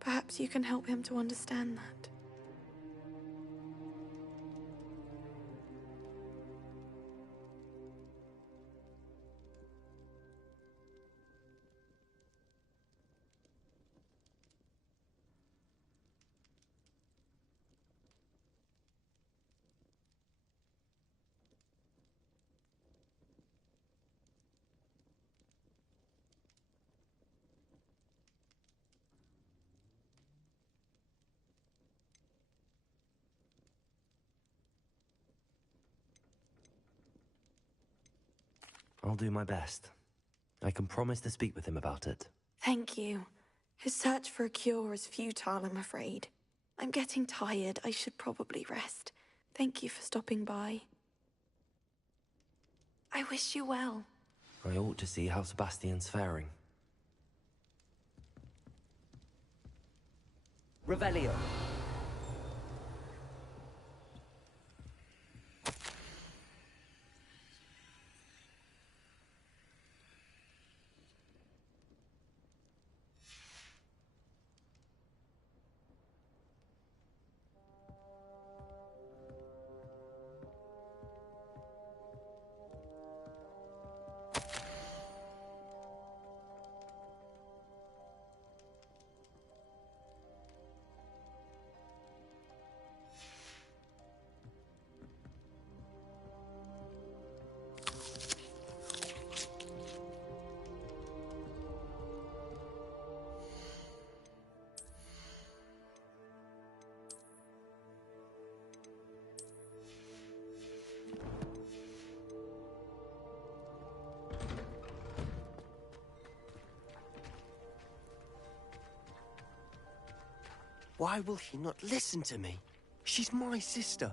Perhaps you can help him to understand that. I'll do my best. I can promise to speak with him about it. Thank you. His search for a cure is futile, I'm afraid. I'm getting tired. I should probably rest. Thank you for stopping by. I wish you well. I ought to see how Sebastian's faring. Revelio. Why will he not listen to me? She's my sister.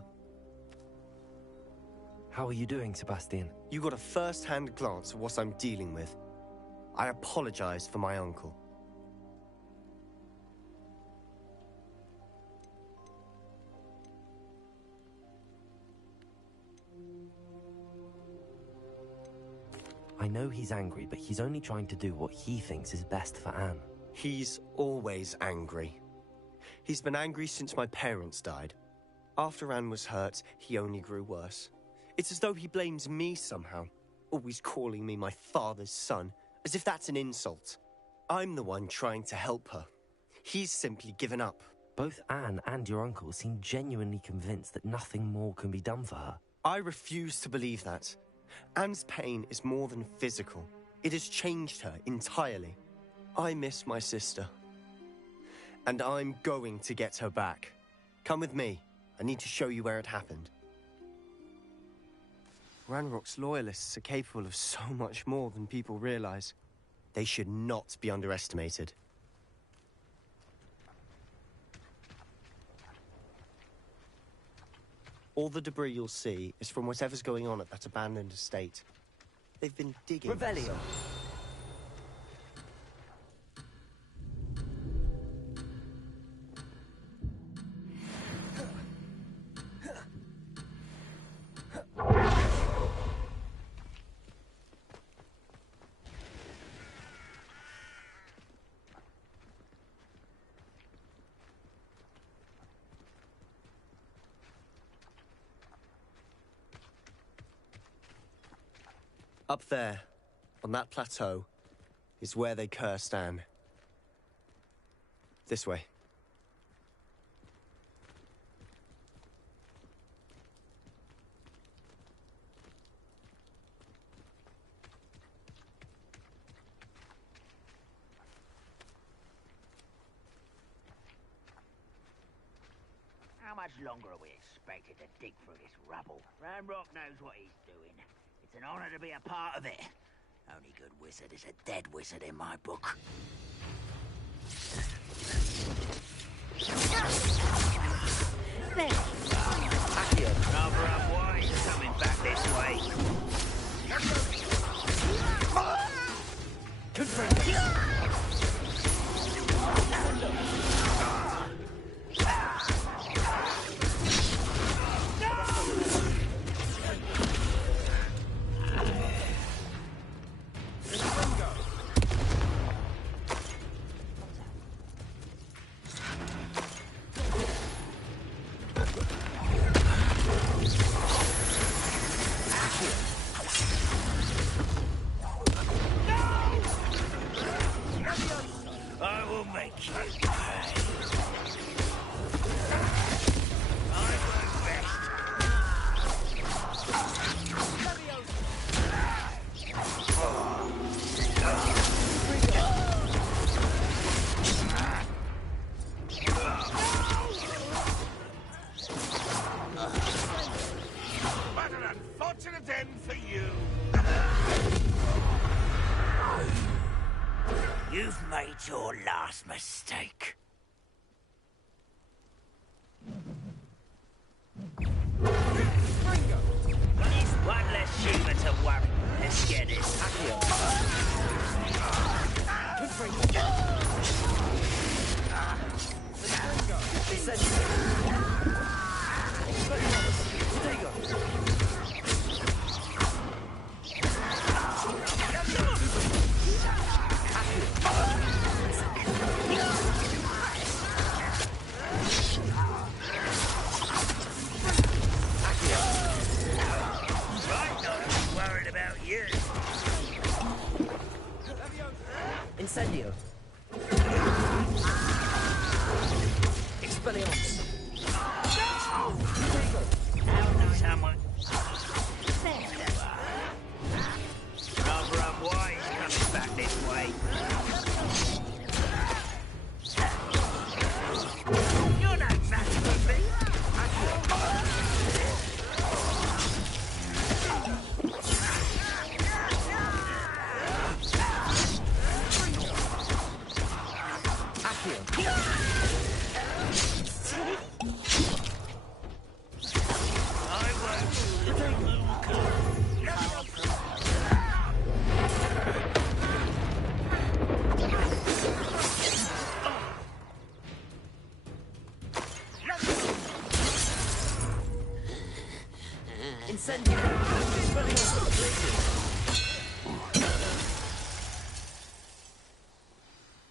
How are you doing, Sebastian? You got a first-hand glance at what I'm dealing with. I apologize for my uncle. I know he's angry, but he's only trying to do what he thinks is best for Anne. He's always angry. He's been angry since my parents died. After Anne was hurt, he only grew worse. It's as though he blames me somehow, always calling me my father's son, as if that's an insult. I'm the one trying to help her. He's simply given up. Both Anne and your uncle seem genuinely convinced that nothing more can be done for her. I refuse to believe that. Anne's pain is more than physical. It has changed her entirely. I miss my sister. And I'm going to get her back. Come with me. I need to show you where it happened. Ranrock's loyalists are capable of so much more than people realize. They should not be underestimated. All the debris you'll see is from whatever's going on at that abandoned estate. They've been digging... Revelio. Up there, on that plateau, is where they cursed Anne. This way. How much longer are we expected to dig through this rubble? Ranrock knows what he's doing. It's an honor to be a part of it. Only good wizard is a dead wizard in my book. There. Rather unwise coming back this way. You've made your last mistake. He's one less Shiva to worry. Let's get this. Incendio. Expelliarmus. Someone. Rather unwise coming back this way. You're no match for me.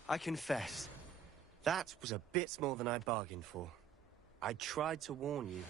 I confess, that was a bit more than I bargained for. I tried to warn you.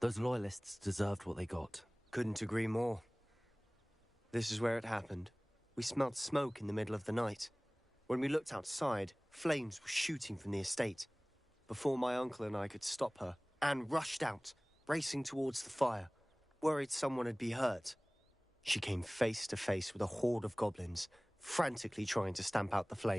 Those loyalists deserved what they got. Couldn't agree more. This is where it happened. We smelled smoke in the middle of the night. When we looked outside, flames were shooting from the estate. Before my uncle and I could stop her, Anne rushed out, racing towards the fire. worried someone would be hurt. She came face to face with a horde of goblins, frantically trying to stamp out the flames.